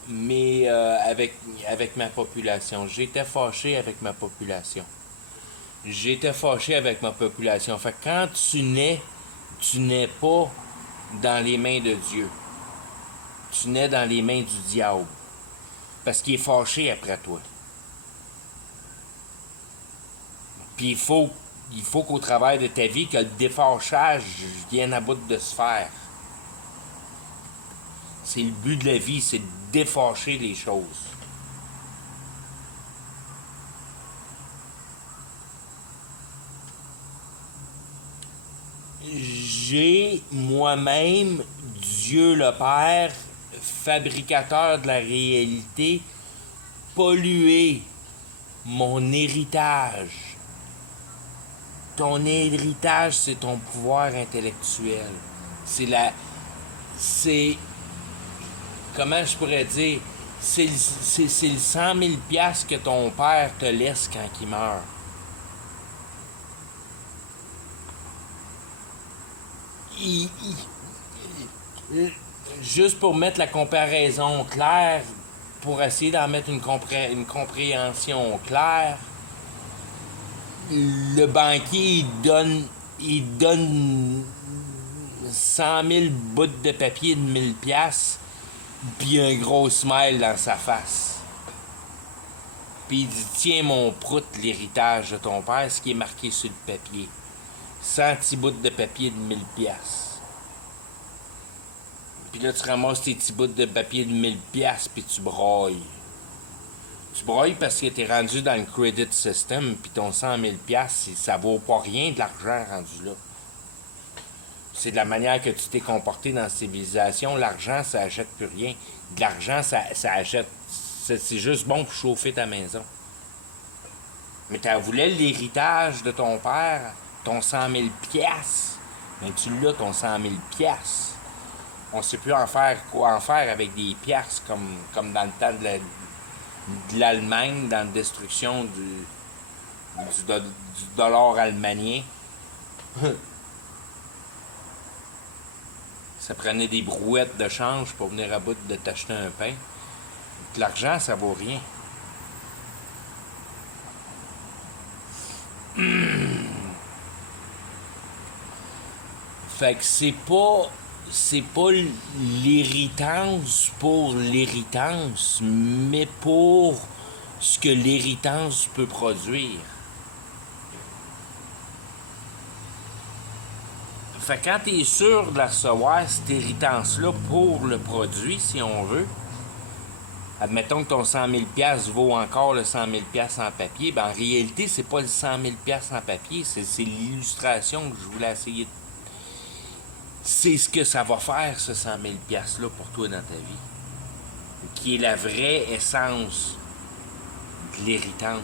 avec ma population. J'étais fâché avec ma population. J'étais fâché avec ma population. Fait que quand tu nais pas dans les mains de Dieu. Tu nais dans les mains du diable. Parce qu'il est fâché après toi. Puis il faut qu'au travers de ta vie, que le défâchage vienne à bout de se faire. C'est le but de la vie, c'est de défâcher les choses. J'ai moi-même, Dieu le Père, fabricateur de la réalité, pollué mon héritage. Ton héritage, c'est ton pouvoir intellectuel. C'est comment je pourrais dire, c'est le 100 000 $ que ton père te laisse quand il meurt. Juste pour mettre la comparaison claire, pour essayer d'en mettre une compréhension claire, le banquier, il donne 100 000 bouts de papier de 1000 $, puis un gros smile dans sa face. Puis il dit, tiens mon prout, l'héritage de ton père, ce qui est marqué sur le papier. 100 petits bouts de papier de 1000 $. Puis là, tu ramasses tes petits bouts de papier de 1000 $, puis tu broyes. Tu broyes parce que t'es rendu dans le credit system, puis ton 100 000 $, ça vaut pas rien de l'argent rendu là. C'est de la manière que tu t'es comporté dans la civilisation. L'argent, ça achète plus rien. De l'argent, ça achète... C'est juste bon pour chauffer ta maison. Mais tu voulais l'héritage de ton père, ton 100 000 $. Mais tu l'as, ton 100 000 $. On sait plus quoi en faire avec des piastres comme dans le temps de l'Allemagne, dans la destruction du dollar allemanien. Ça prenait des brouettes de change pour venir à bout de t'acheter un pain. De l'argent, ça vaut rien. Fait que c'est pas l'héritance pour l'héritance, mais pour ce que l'héritance peut produire. Fait que quand tu es sûr de la recevoir, cette irritance-là, pour le produit, si on veut, admettons que ton 100 000 $ vaut encore le 100 000 $ en papier, ben en réalité, c'est pas le 100 000 $ en papier, c'est l'illustration que je voulais essayer. C'est ce que ça va faire, ce 100 000 $ là, pour toi dans ta vie. Qui est la vraie essence de l'héritance.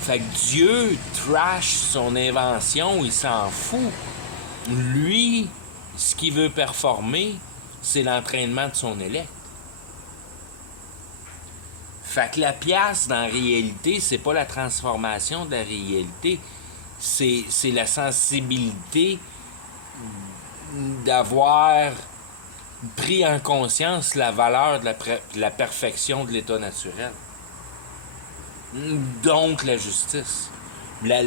Fait que Dieu trash son invention, il s'en fout. Lui, ce qu'il veut performer, c'est l'entraînement de son élect. Fait que la pièce, dans la réalité, c'est pas la transformation de la réalité, c'est la sensibilité d'avoir pris en conscience la valeur de la perfection de l'état naturel. Donc la justice. La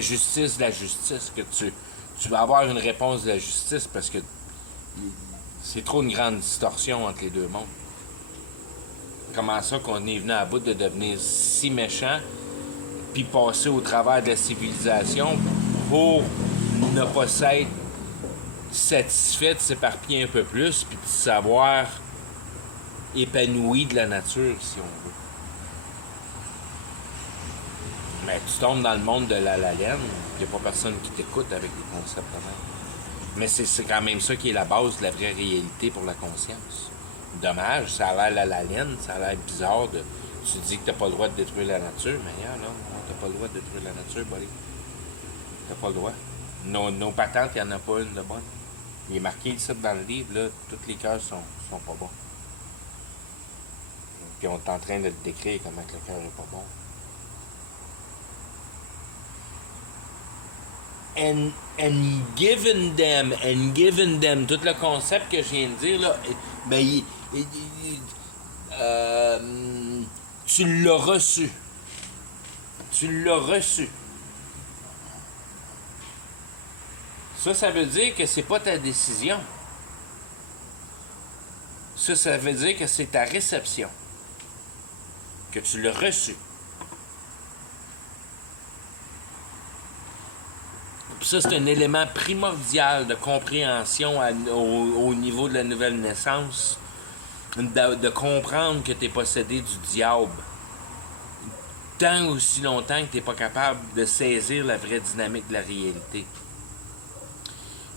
justice de la justice. Que tu vas avoir une réponse de la justice parce que c'est trop une grande distorsion entre les deux mondes. Comment ça qu'on est venu à bout de devenir si méchant puis passer au travers de la civilisation pour ne pas s'être satisfait de s'éparpiller un peu plus puis de savoir épanoui de la nature, si on veut. Mais tu tombes dans le monde de la laine, il n'y a pas personne qui t'écoute avec des concepts de même. Mais c'est quand même ça qui est la base de la vraie réalité pour la conscience. Dommage, ça a l'air la laine, ça a l'air bizarre de... Tu dis que t'as pas le droit de détruire la nature, mais regarde, là, t'as pas le droit de détruire la nature, buddy. T'as pas le droit. Nos patentes, il n'y en a pas une de bonne. Il est marqué ici dans le livre, là, tous les cœurs sont pas bons. Puis on est en train de le décrire comment que le cœur est pas bon. And given them, tout le concept que je viens de dire, là, ben, tu l'as reçu. Tu l'as reçu. Ça veut dire que c'est pas ta décision. Ça veut dire que c'est ta réception. Que tu l'as reçu. Ça, c'est un élément primordial de compréhension au niveau de la nouvelle naissance, de comprendre que tu es possédé du diable. Tant aussi longtemps que tu n'es pas capable de saisir la vraie dynamique de la réalité.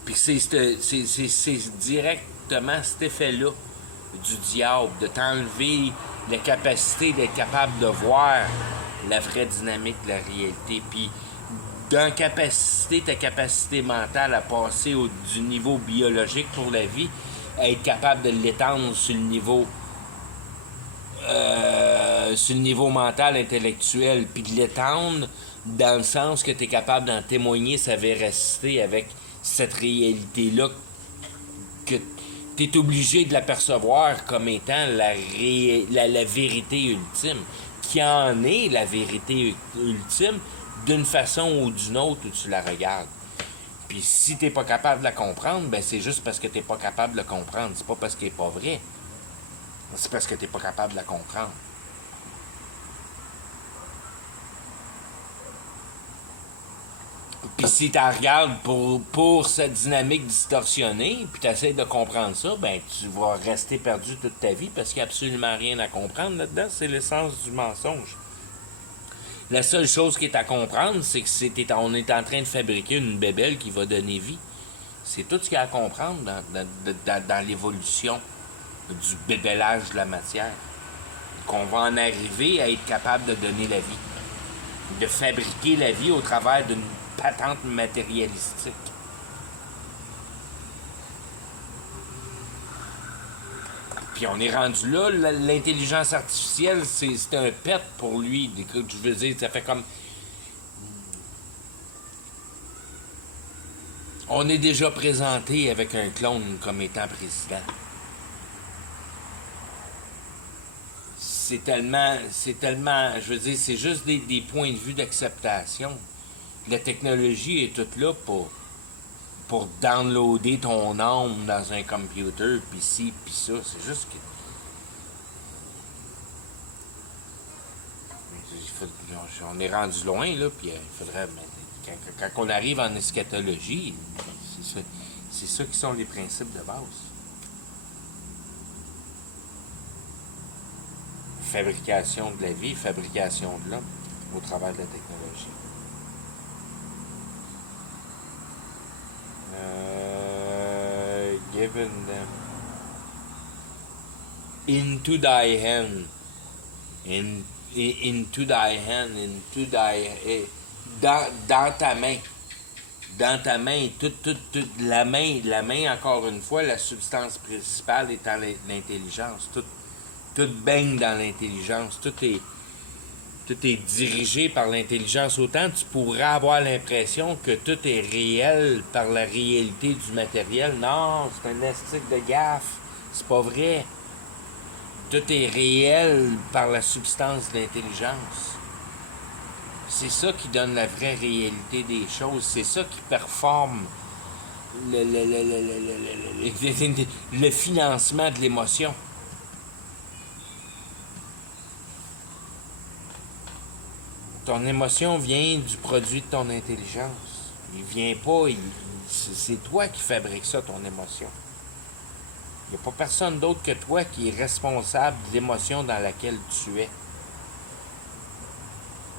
Puis c'est directement cet effet-là du diable, de t'enlever la capacité d'être capable de voir la vraie dynamique de la réalité. Puis d'incapacité, ta capacité mentale à passer du niveau biologique pour la vie, à être capable de l'étendre sur le niveau mental, intellectuel, puis de l'étendre dans le sens que tu es capable d'en témoigner sa véracité avec cette réalité-là, que tu es obligé de l'apercevoir comme étant la vérité ultime, qui en est la vérité ultime, d'une façon ou d'une autre où tu la regardes. Puis si t'es pas capable de la comprendre, ben c'est juste parce que t'es pas capable de la comprendre. C'est pas parce qu'elle est pas vraie. C'est parce que t'es pas capable de la comprendre. Puis si tu regardes pour cette dynamique distorsionnée, puis tu essaies de comprendre ça, ben tu vas rester perdu toute ta vie parce qu'il n'y a absolument rien à comprendre là-dedans. C'est l'essence du mensonge. La seule chose qui est à comprendre, c'est que on est en train de fabriquer une bébelle qui va donner vie. C'est tout ce qu'il y a à comprendre dans l'évolution du bébellage de la matière. Qu'on va en arriver à être capable de donner la vie. De fabriquer la vie au travers d'une patente matérialistique. Puis on est rendu là, l'intelligence artificielle, c'est un pet pour lui. Je veux dire, ça fait comme... On est déjà présenté avec un clone comme étant président. C'est tellement, je veux dire, c'est juste des points de vue d'acceptation. La technologie est toute là pour downloader ton âme dans un computer, puis ci, puis ça. C'est juste que... on est rendu loin, là, puis il faudrait... Quand on arrive en eschatologie, c'est ça qui sont les principes de base. Fabrication de la vie, fabrication de l'homme au travers de la technologie. Given them into thy hand, into thy hand, into thy... dans ta main. Dans ta main, la main, encore une fois, la substance principale étant l'intelligence. Tout baigne dans l'intelligence. Tout est dirigé par l'intelligence. Autant tu pourrais avoir l'impression que tout est réel par la réalité du matériel. Non, c'est un estique de gaffe. C'est pas vrai. Tout est réel par la substance de l'intelligence. C'est ça qui donne la vraie réalité des choses. C'est ça qui performe le financement de l'émotion. Ton émotion vient du produit de ton intelligence. Il vient pas... c'est toi qui fabrique ça, ton émotion. Il n'y a pas personne d'autre que toi qui est responsable de l'émotion dans laquelle tu es.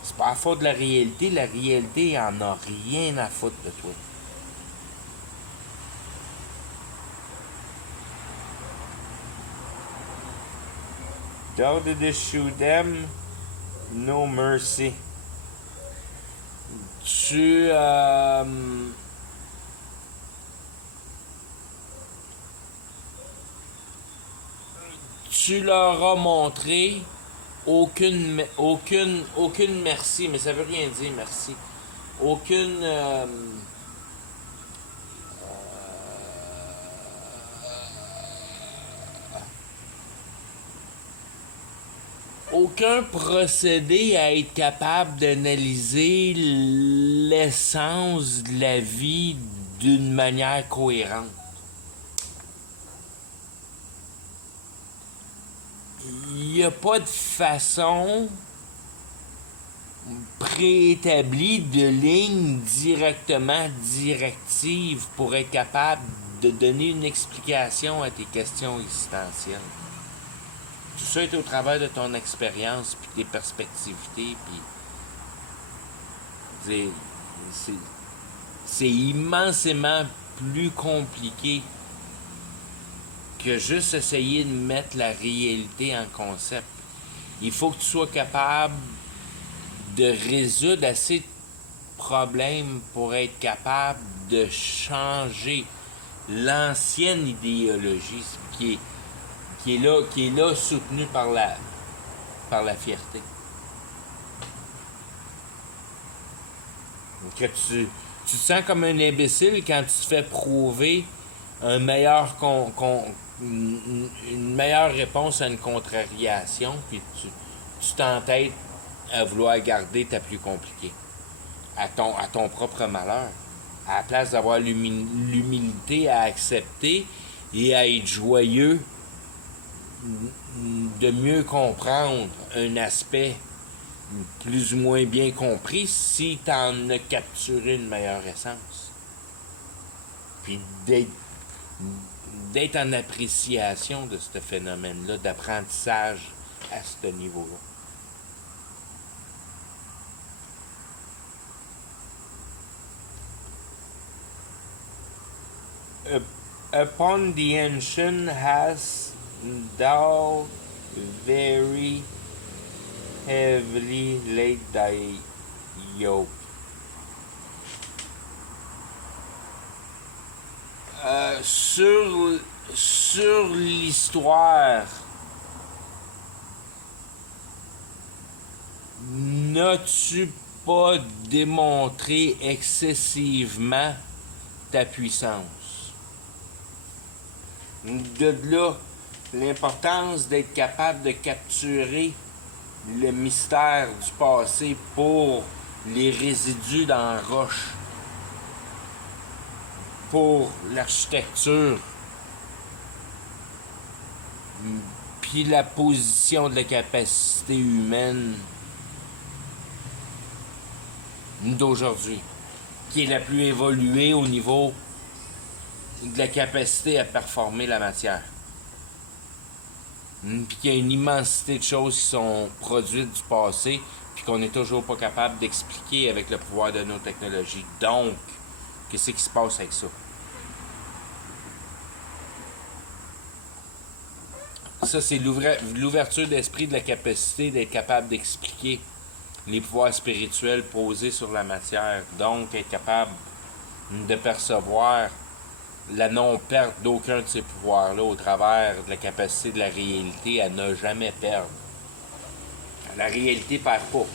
C'est pas à faute de la réalité. La réalité en a rien à foutre de toi. Thou didst shew them no mercy. Tu leur as montré aucune merci, mais ça veut rien dire merci. Aucun procédé à être capable d'analyser l'essence de la vie d'une manière cohérente. Il n'y a pas de façon préétablie de ligne directive pour être capable de donner une explication à tes questions existentielles. Tout ça est au travers de ton expérience, puis tes perspectivités, puis c'est immensément plus compliqué que juste essayer de mettre la réalité en concept. Il faut que tu sois capable de résoudre assez de problèmes pour être capable de changer l'ancienne idéologie qui est là soutenue par la fierté. Que tu te sens comme un imbécile quand tu te fais prouver une meilleure réponse à une contrariation, puis tu t'entêtes à vouloir garder ta plus compliquée, à ton propre malheur, à la place d'avoir l'humilité à accepter et à être joyeux de mieux comprendre un aspect plus ou moins bien compris si tu en as capturé une meilleure essence. Puis d'être en appréciation de ce phénomène-là, d'apprentissage à ce niveau-là. Upon the ancient hast thou very heavily laid thy yoke. Sur l'histoire, n'as-tu pas démontré excessivement ta puissance? De là, l'importance d'être capable de capturer le mystère du passé pour les résidus dans la roche, pour l'architecture, puis la position de la capacité humaine d'aujourd'hui, qui est la plus évoluée au niveau de la capacité à performer la matière. Puis qu'il y a une immensité de choses qui sont produites du passé, puis qu'on n'est toujours pas capable d'expliquer avec le pouvoir de nos technologies. Donc, qu'est-ce qui se passe avec ça? Ça, c'est l'ouverture d'esprit de la capacité d'être capable d'expliquer les pouvoirs spirituels posés sur la matière. Donc, être capable de percevoir la non-perte d'aucun de ces pouvoirs-là au travers de la capacité de la réalité à ne jamais perdre. La réalité ne perd pas.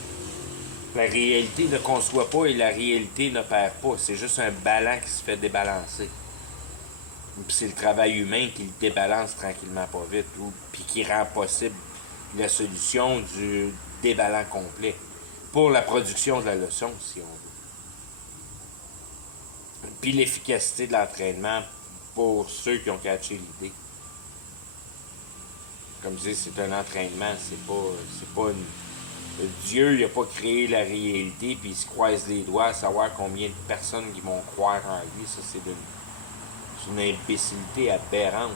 La réalité ne conçoit pas et la réalité ne perd pas. C'est juste un ballon qui se fait débalancer. Puis c'est le travail humain qui le débalance tranquillement pas vite, puis qui rend possible la solution du déballant complet pour la production de la leçon, si on veut. Puis l'efficacité de l'entraînement pour ceux qui ont catché l'idée. Comme je dis, c'est un entraînement, c'est pas une... Dieu n'a pas créé la réalité puis il se croise les doigts à savoir combien de personnes qui vont croire en lui. Ça, c'est une imbécilité aberrante.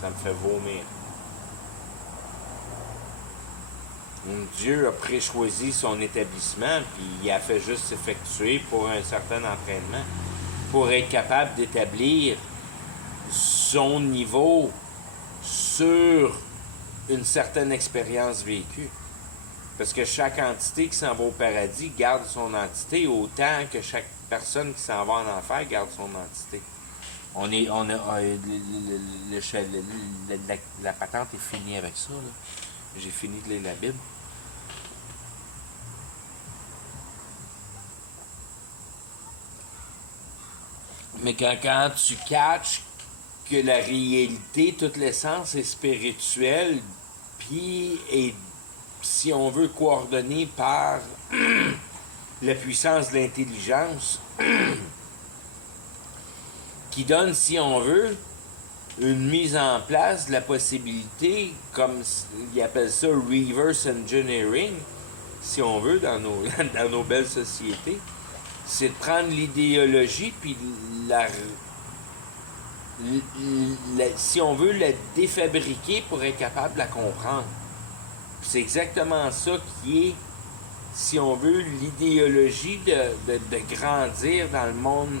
Ça me fait vomir. Dieu a préchoisi son établissement puis il a fait juste s'effectuer pour un certain entraînement, pour être capable d'établir son niveau sur une certaine expérience vécue. Parce que chaque entité qui s'en va au paradis garde son entité autant que chaque personne qui s'en va en enfer garde son entité. La patente est finie avec ça. Là. J'ai fini de lire la Bible. Mais quand tu catches que la réalité, toute l'essence est spirituelle, puis est, si on veut, coordonnée par la puissance de l'intelligence, qui donne, si on veut, une mise en place de la possibilité, comme ils appellent ça reverse engineering, si on veut, dans nos belles sociétés, c'est de prendre l'idéologie puis si on veut, la défabriquer pour être capable de la comprendre. Puis c'est exactement ça qui est, si on veut, l'idéologie de grandir dans le monde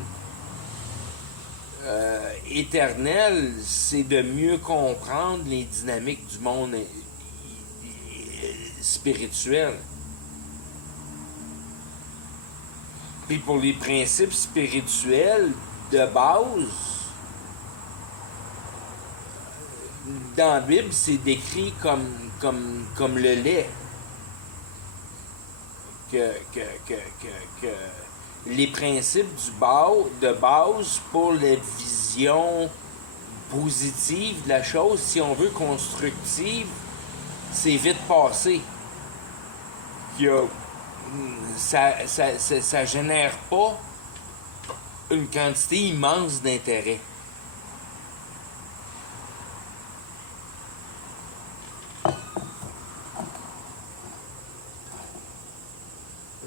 éternel, c'est de mieux comprendre les dynamiques du monde spirituel. Puis pour les principes spirituels de base, dans la Bible, c'est décrit comme le lait. Que les principes de base pour la vision positive de la chose, si on veut, constructive, c'est vite passé. Ça génère pas une quantité immense d'intérêt.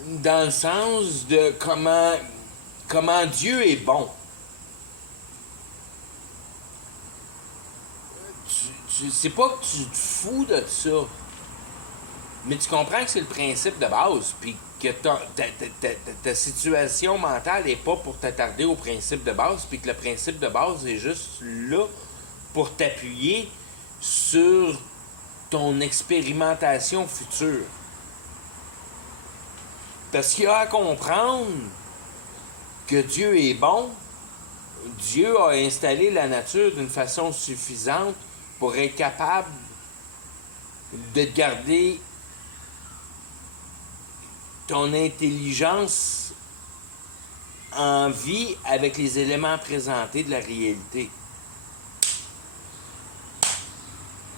Dans le sens de comment Dieu est bon. C'est pas que tu te fous de ça, mais tu comprends que c'est le principe de base, puis que ta situation mentale n'est pas pour t'attarder au principe de base, puis que le principe de base est juste là pour t'appuyer sur ton expérimentation future. Parce qu'il y a à comprendre que Dieu est bon, Dieu a installé la nature d'une façon suffisante pour être capable de garder ton intelligence en vie avec les éléments présentés de la réalité.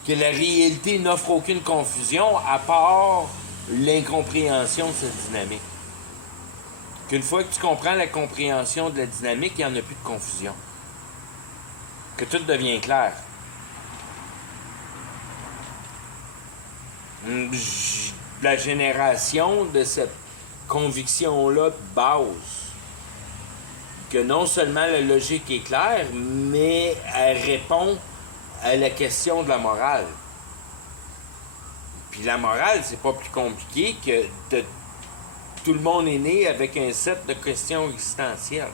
Que la réalité n'offre aucune confusion à part l'incompréhension de cette dynamique. Qu'une fois que tu comprends la compréhension de la dynamique, il n'y en a plus de confusion. Que tout devient clair. La génération de conviction-là de base. Que non seulement la logique est claire, mais elle répond à la question de la morale. Puis la morale, c'est pas plus compliqué que tout le monde est né avec un set de questions existentielles.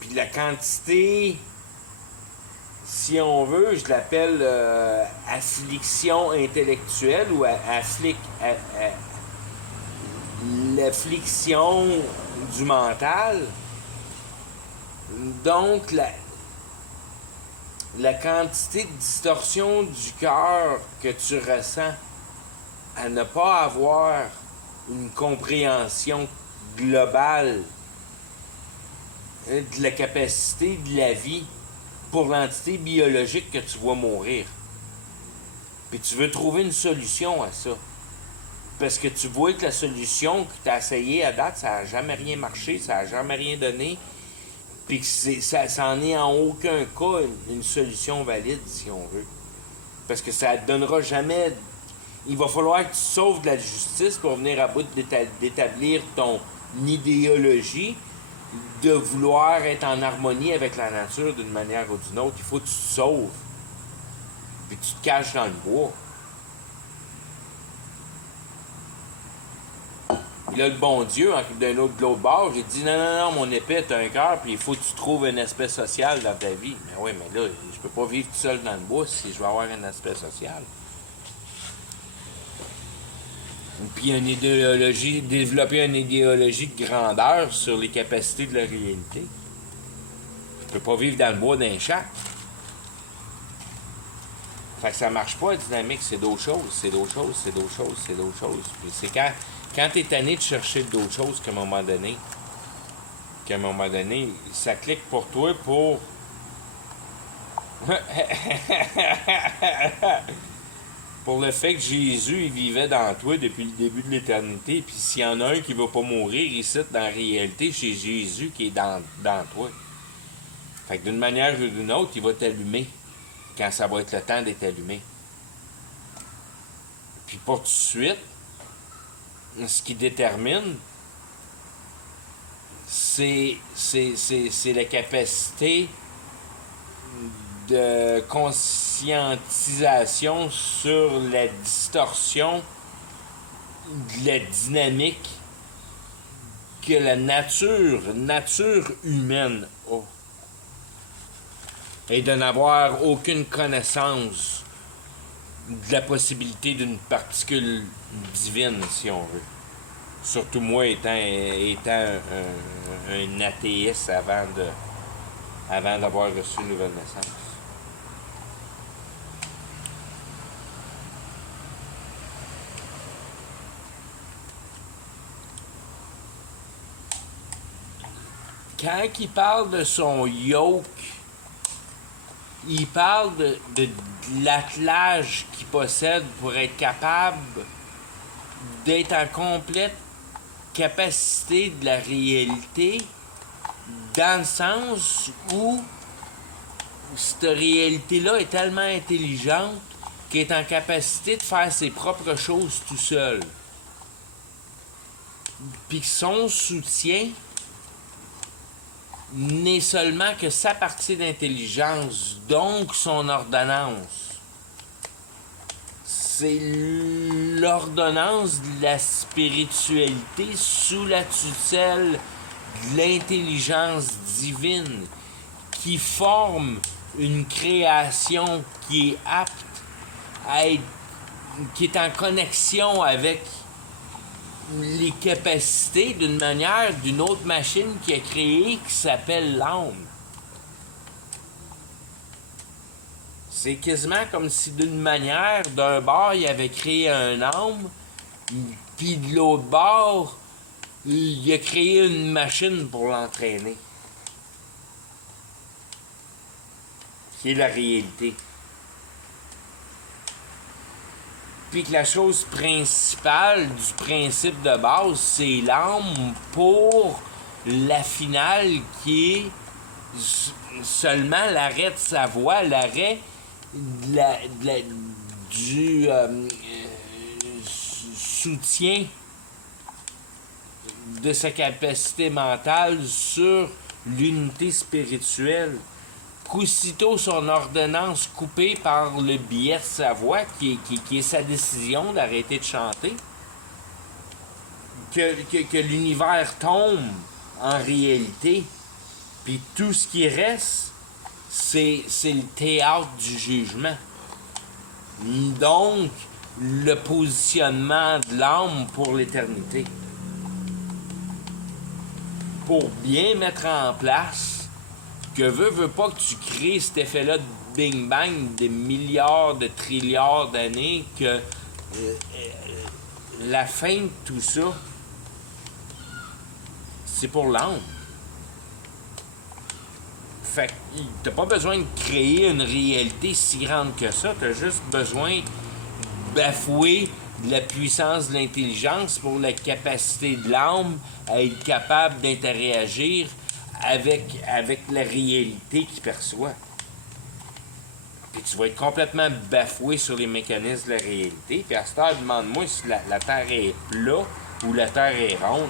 Puis la quantité, si on veut, je l'appelle affliction intellectuelle ou l'affliction du mental. Donc, la quantité de distorsion du cœur que tu ressens à ne pas avoir une compréhension globale de la capacité de la vie pour l'entité biologique que tu vois mourir. Puis tu veux trouver une solution à ça. Parce que tu vois que la solution que tu as essayée à date, ça n'a jamais rien marché, ça n'a jamais rien donné. Puis que ça n'en est en aucun cas une solution valide, si on veut. Parce que ça ne donnera jamais... Il va falloir que tu sauves de la justice pour venir à bout d'établir ton idéologie, de vouloir être en harmonie avec la nature d'une manière ou d'une autre. Il faut que tu te sauves. Puis tu te caches dans le bois. Et là, le bon Dieu, de l'autre bord, j'ai dit non, mon épée, t'as un cœur, puis il faut que tu trouves un aspect social dans ta vie. Mais oui, mais là, je peux pas vivre tout seul dans le bois si je veux avoir un aspect social. Puis développer une idéologie de grandeur sur les capacités de la réalité. Je peux pas vivre dans le bois d'un chat. Fait que ça marche pas, la dynamique, c'est d'autres choses, c'est d'autres choses, c'est d'autres choses, c'est d'autres choses. Puis c'est quand t'es tanné de chercher d'autres choses qu'à un moment donné, ça clique pour toi pour... pour le fait que Jésus, il vivait dans toi depuis le début de l'éternité. Puis s'il y en a un qui ne va pas mourir, il cite dans la réalité, c'est Jésus qui est dans toi. Fait que d'une manière ou d'une autre, il va t'allumer quand ça va être le temps d'être allumé. Puis pour tout de suite, ce qui détermine, c'est la capacité de conscientisation sur la distorsion de la dynamique que la nature humaine a. Et de n'avoir aucune connaissance de la possibilité d'une particule divine, si on veut. Surtout moi, étant un athéiste avant d'avoir reçu une nouvelle naissance. Quand il parle de son yoke, il parle de l'attelage qu'il possède pour être capable d'être en complète capacité de la réalité, dans le sens où cette réalité-là est tellement intelligente qu'elle est en capacité de faire ses propres choses tout seul. Puis que son soutien n'est seulement que sa partie d'intelligence, donc son ordonnance. C'est l'ordonnance de la spiritualité sous la tutelle de l'intelligence divine qui forme une création qui est apte à être, qui est en connexion avec les capacités d'une manière d'une autre machine qui a créé qui s'appelle l'âme. C'est quasiment comme si d'une manière, d'un bord, il avait créé un âme, puis de l'autre bord, il a créé une machine pour l'entraîner. Qui est la réalité. Puis que la chose principale du principe de base, c'est l'âme pour la finale qui est seulement l'arrêt de sa voix, l'arrêt soutien de sa capacité mentale sur l'unité spirituelle, qu'aussitôt son ordonnance coupée par le biais de sa voix, qui est sa décision d'arrêter de chanter, que l'univers tombe en réalité, puis tout ce qui reste, c'est le théâtre du jugement. Donc, le positionnement de l'âme pour l'éternité. Pour bien mettre en place que veut pas que tu crées cet effet-là de Bing Bang des milliards, de trilliards d'années, que la fin de tout ça, c'est pour l'âme. Fait que t'as pas besoin de créer une réalité si grande que ça, t'as juste besoin de bafouer de la puissance de l'intelligence pour la capacité de l'âme à être capable d'interagir avec la réalité qu'il perçoit. Puis tu vas être complètement bafoué sur les mécanismes de la réalité. Puis à ce temps, demande-moi si la Terre est plate ou la Terre est ronde.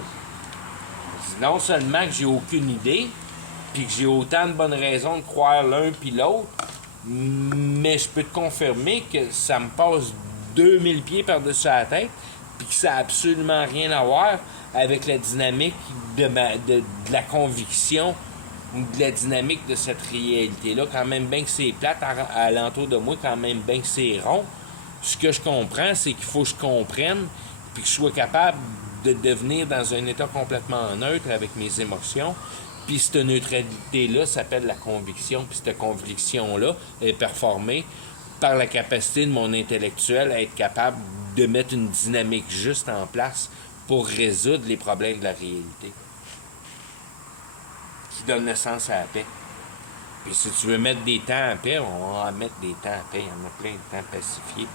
Non seulement que j'ai aucune idée, puis que j'ai autant de bonnes raisons de croire l'un puis l'autre, mais je peux te confirmer que ça me passe 2000 pieds par-dessus la tête, puis que ça n'a absolument rien à voir avec la dynamique de la conviction ou de la dynamique de cette réalité-là. Quand même bien que c'est plate à l'entour de moi, quand même bien que c'est rond, ce que je comprends, c'est qu'il faut que je comprenne, puis que je sois capable de devenir dans un état complètement neutre avec mes émotions. Puis cette neutralité-là s'appelle la conviction. Puis cette conviction-là est performée par la capacité de mon intellectuel à être capable de mettre une dynamique juste en place pour résoudre les problèmes de la réalité. Qui donne naissance à la paix. Puis si tu veux mettre des temps en paix, on va en mettre des temps en paix. Il y en a plein de temps pacifié,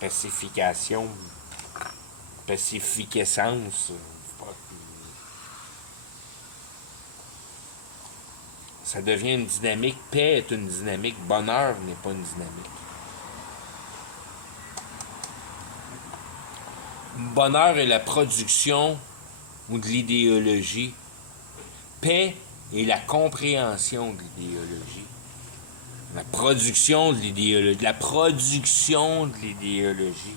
pacification, pacifiquessence. Ça devient une dynamique. Paix est une dynamique. Bonheur n'est pas une dynamique. Bonheur est la production ou de l'idéologie. Paix est la compréhension de l'idéologie. La production de l'idéologie. La production de l'idéologie.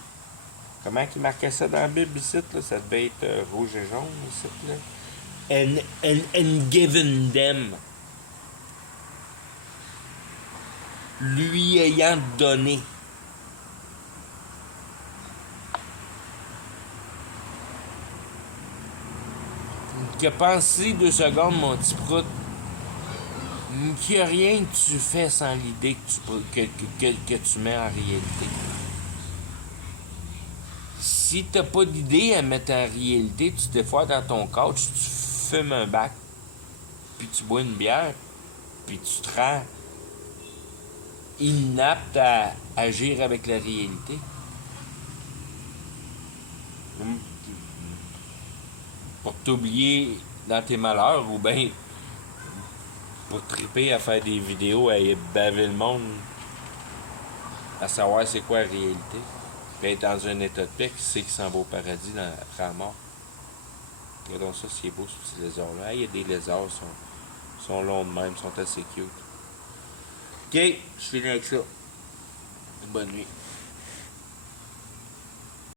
Comment il marquait ça dans la Bible ici, là? Ça devait être rouge et jaune ici, là. And given them. Lui ayant donné. Que penser 2 secondes, mon petit prout, qu'il n'y a rien que tu fais sans l'idée que tu mets en réalité. Si t'as pas d'idée à mettre en réalité, tu te fois dans ton couch, tu fumes un bac, puis tu bois une bière, puis tu te rends inapte à agir avec la réalité. Pour t'oublier dans tes malheurs ou bien pour triper à faire des vidéos, à baver le monde, à savoir c'est quoi la réalité. Puis être dans un état de paix, qui sait qu'il s'en va au paradis après la mort. Regardons ça, c'est beau ce petit lézard-là. Il y a des lézards, sont longs de même, sont assez cute. Ok, je finis avec ça. Bonne nuit.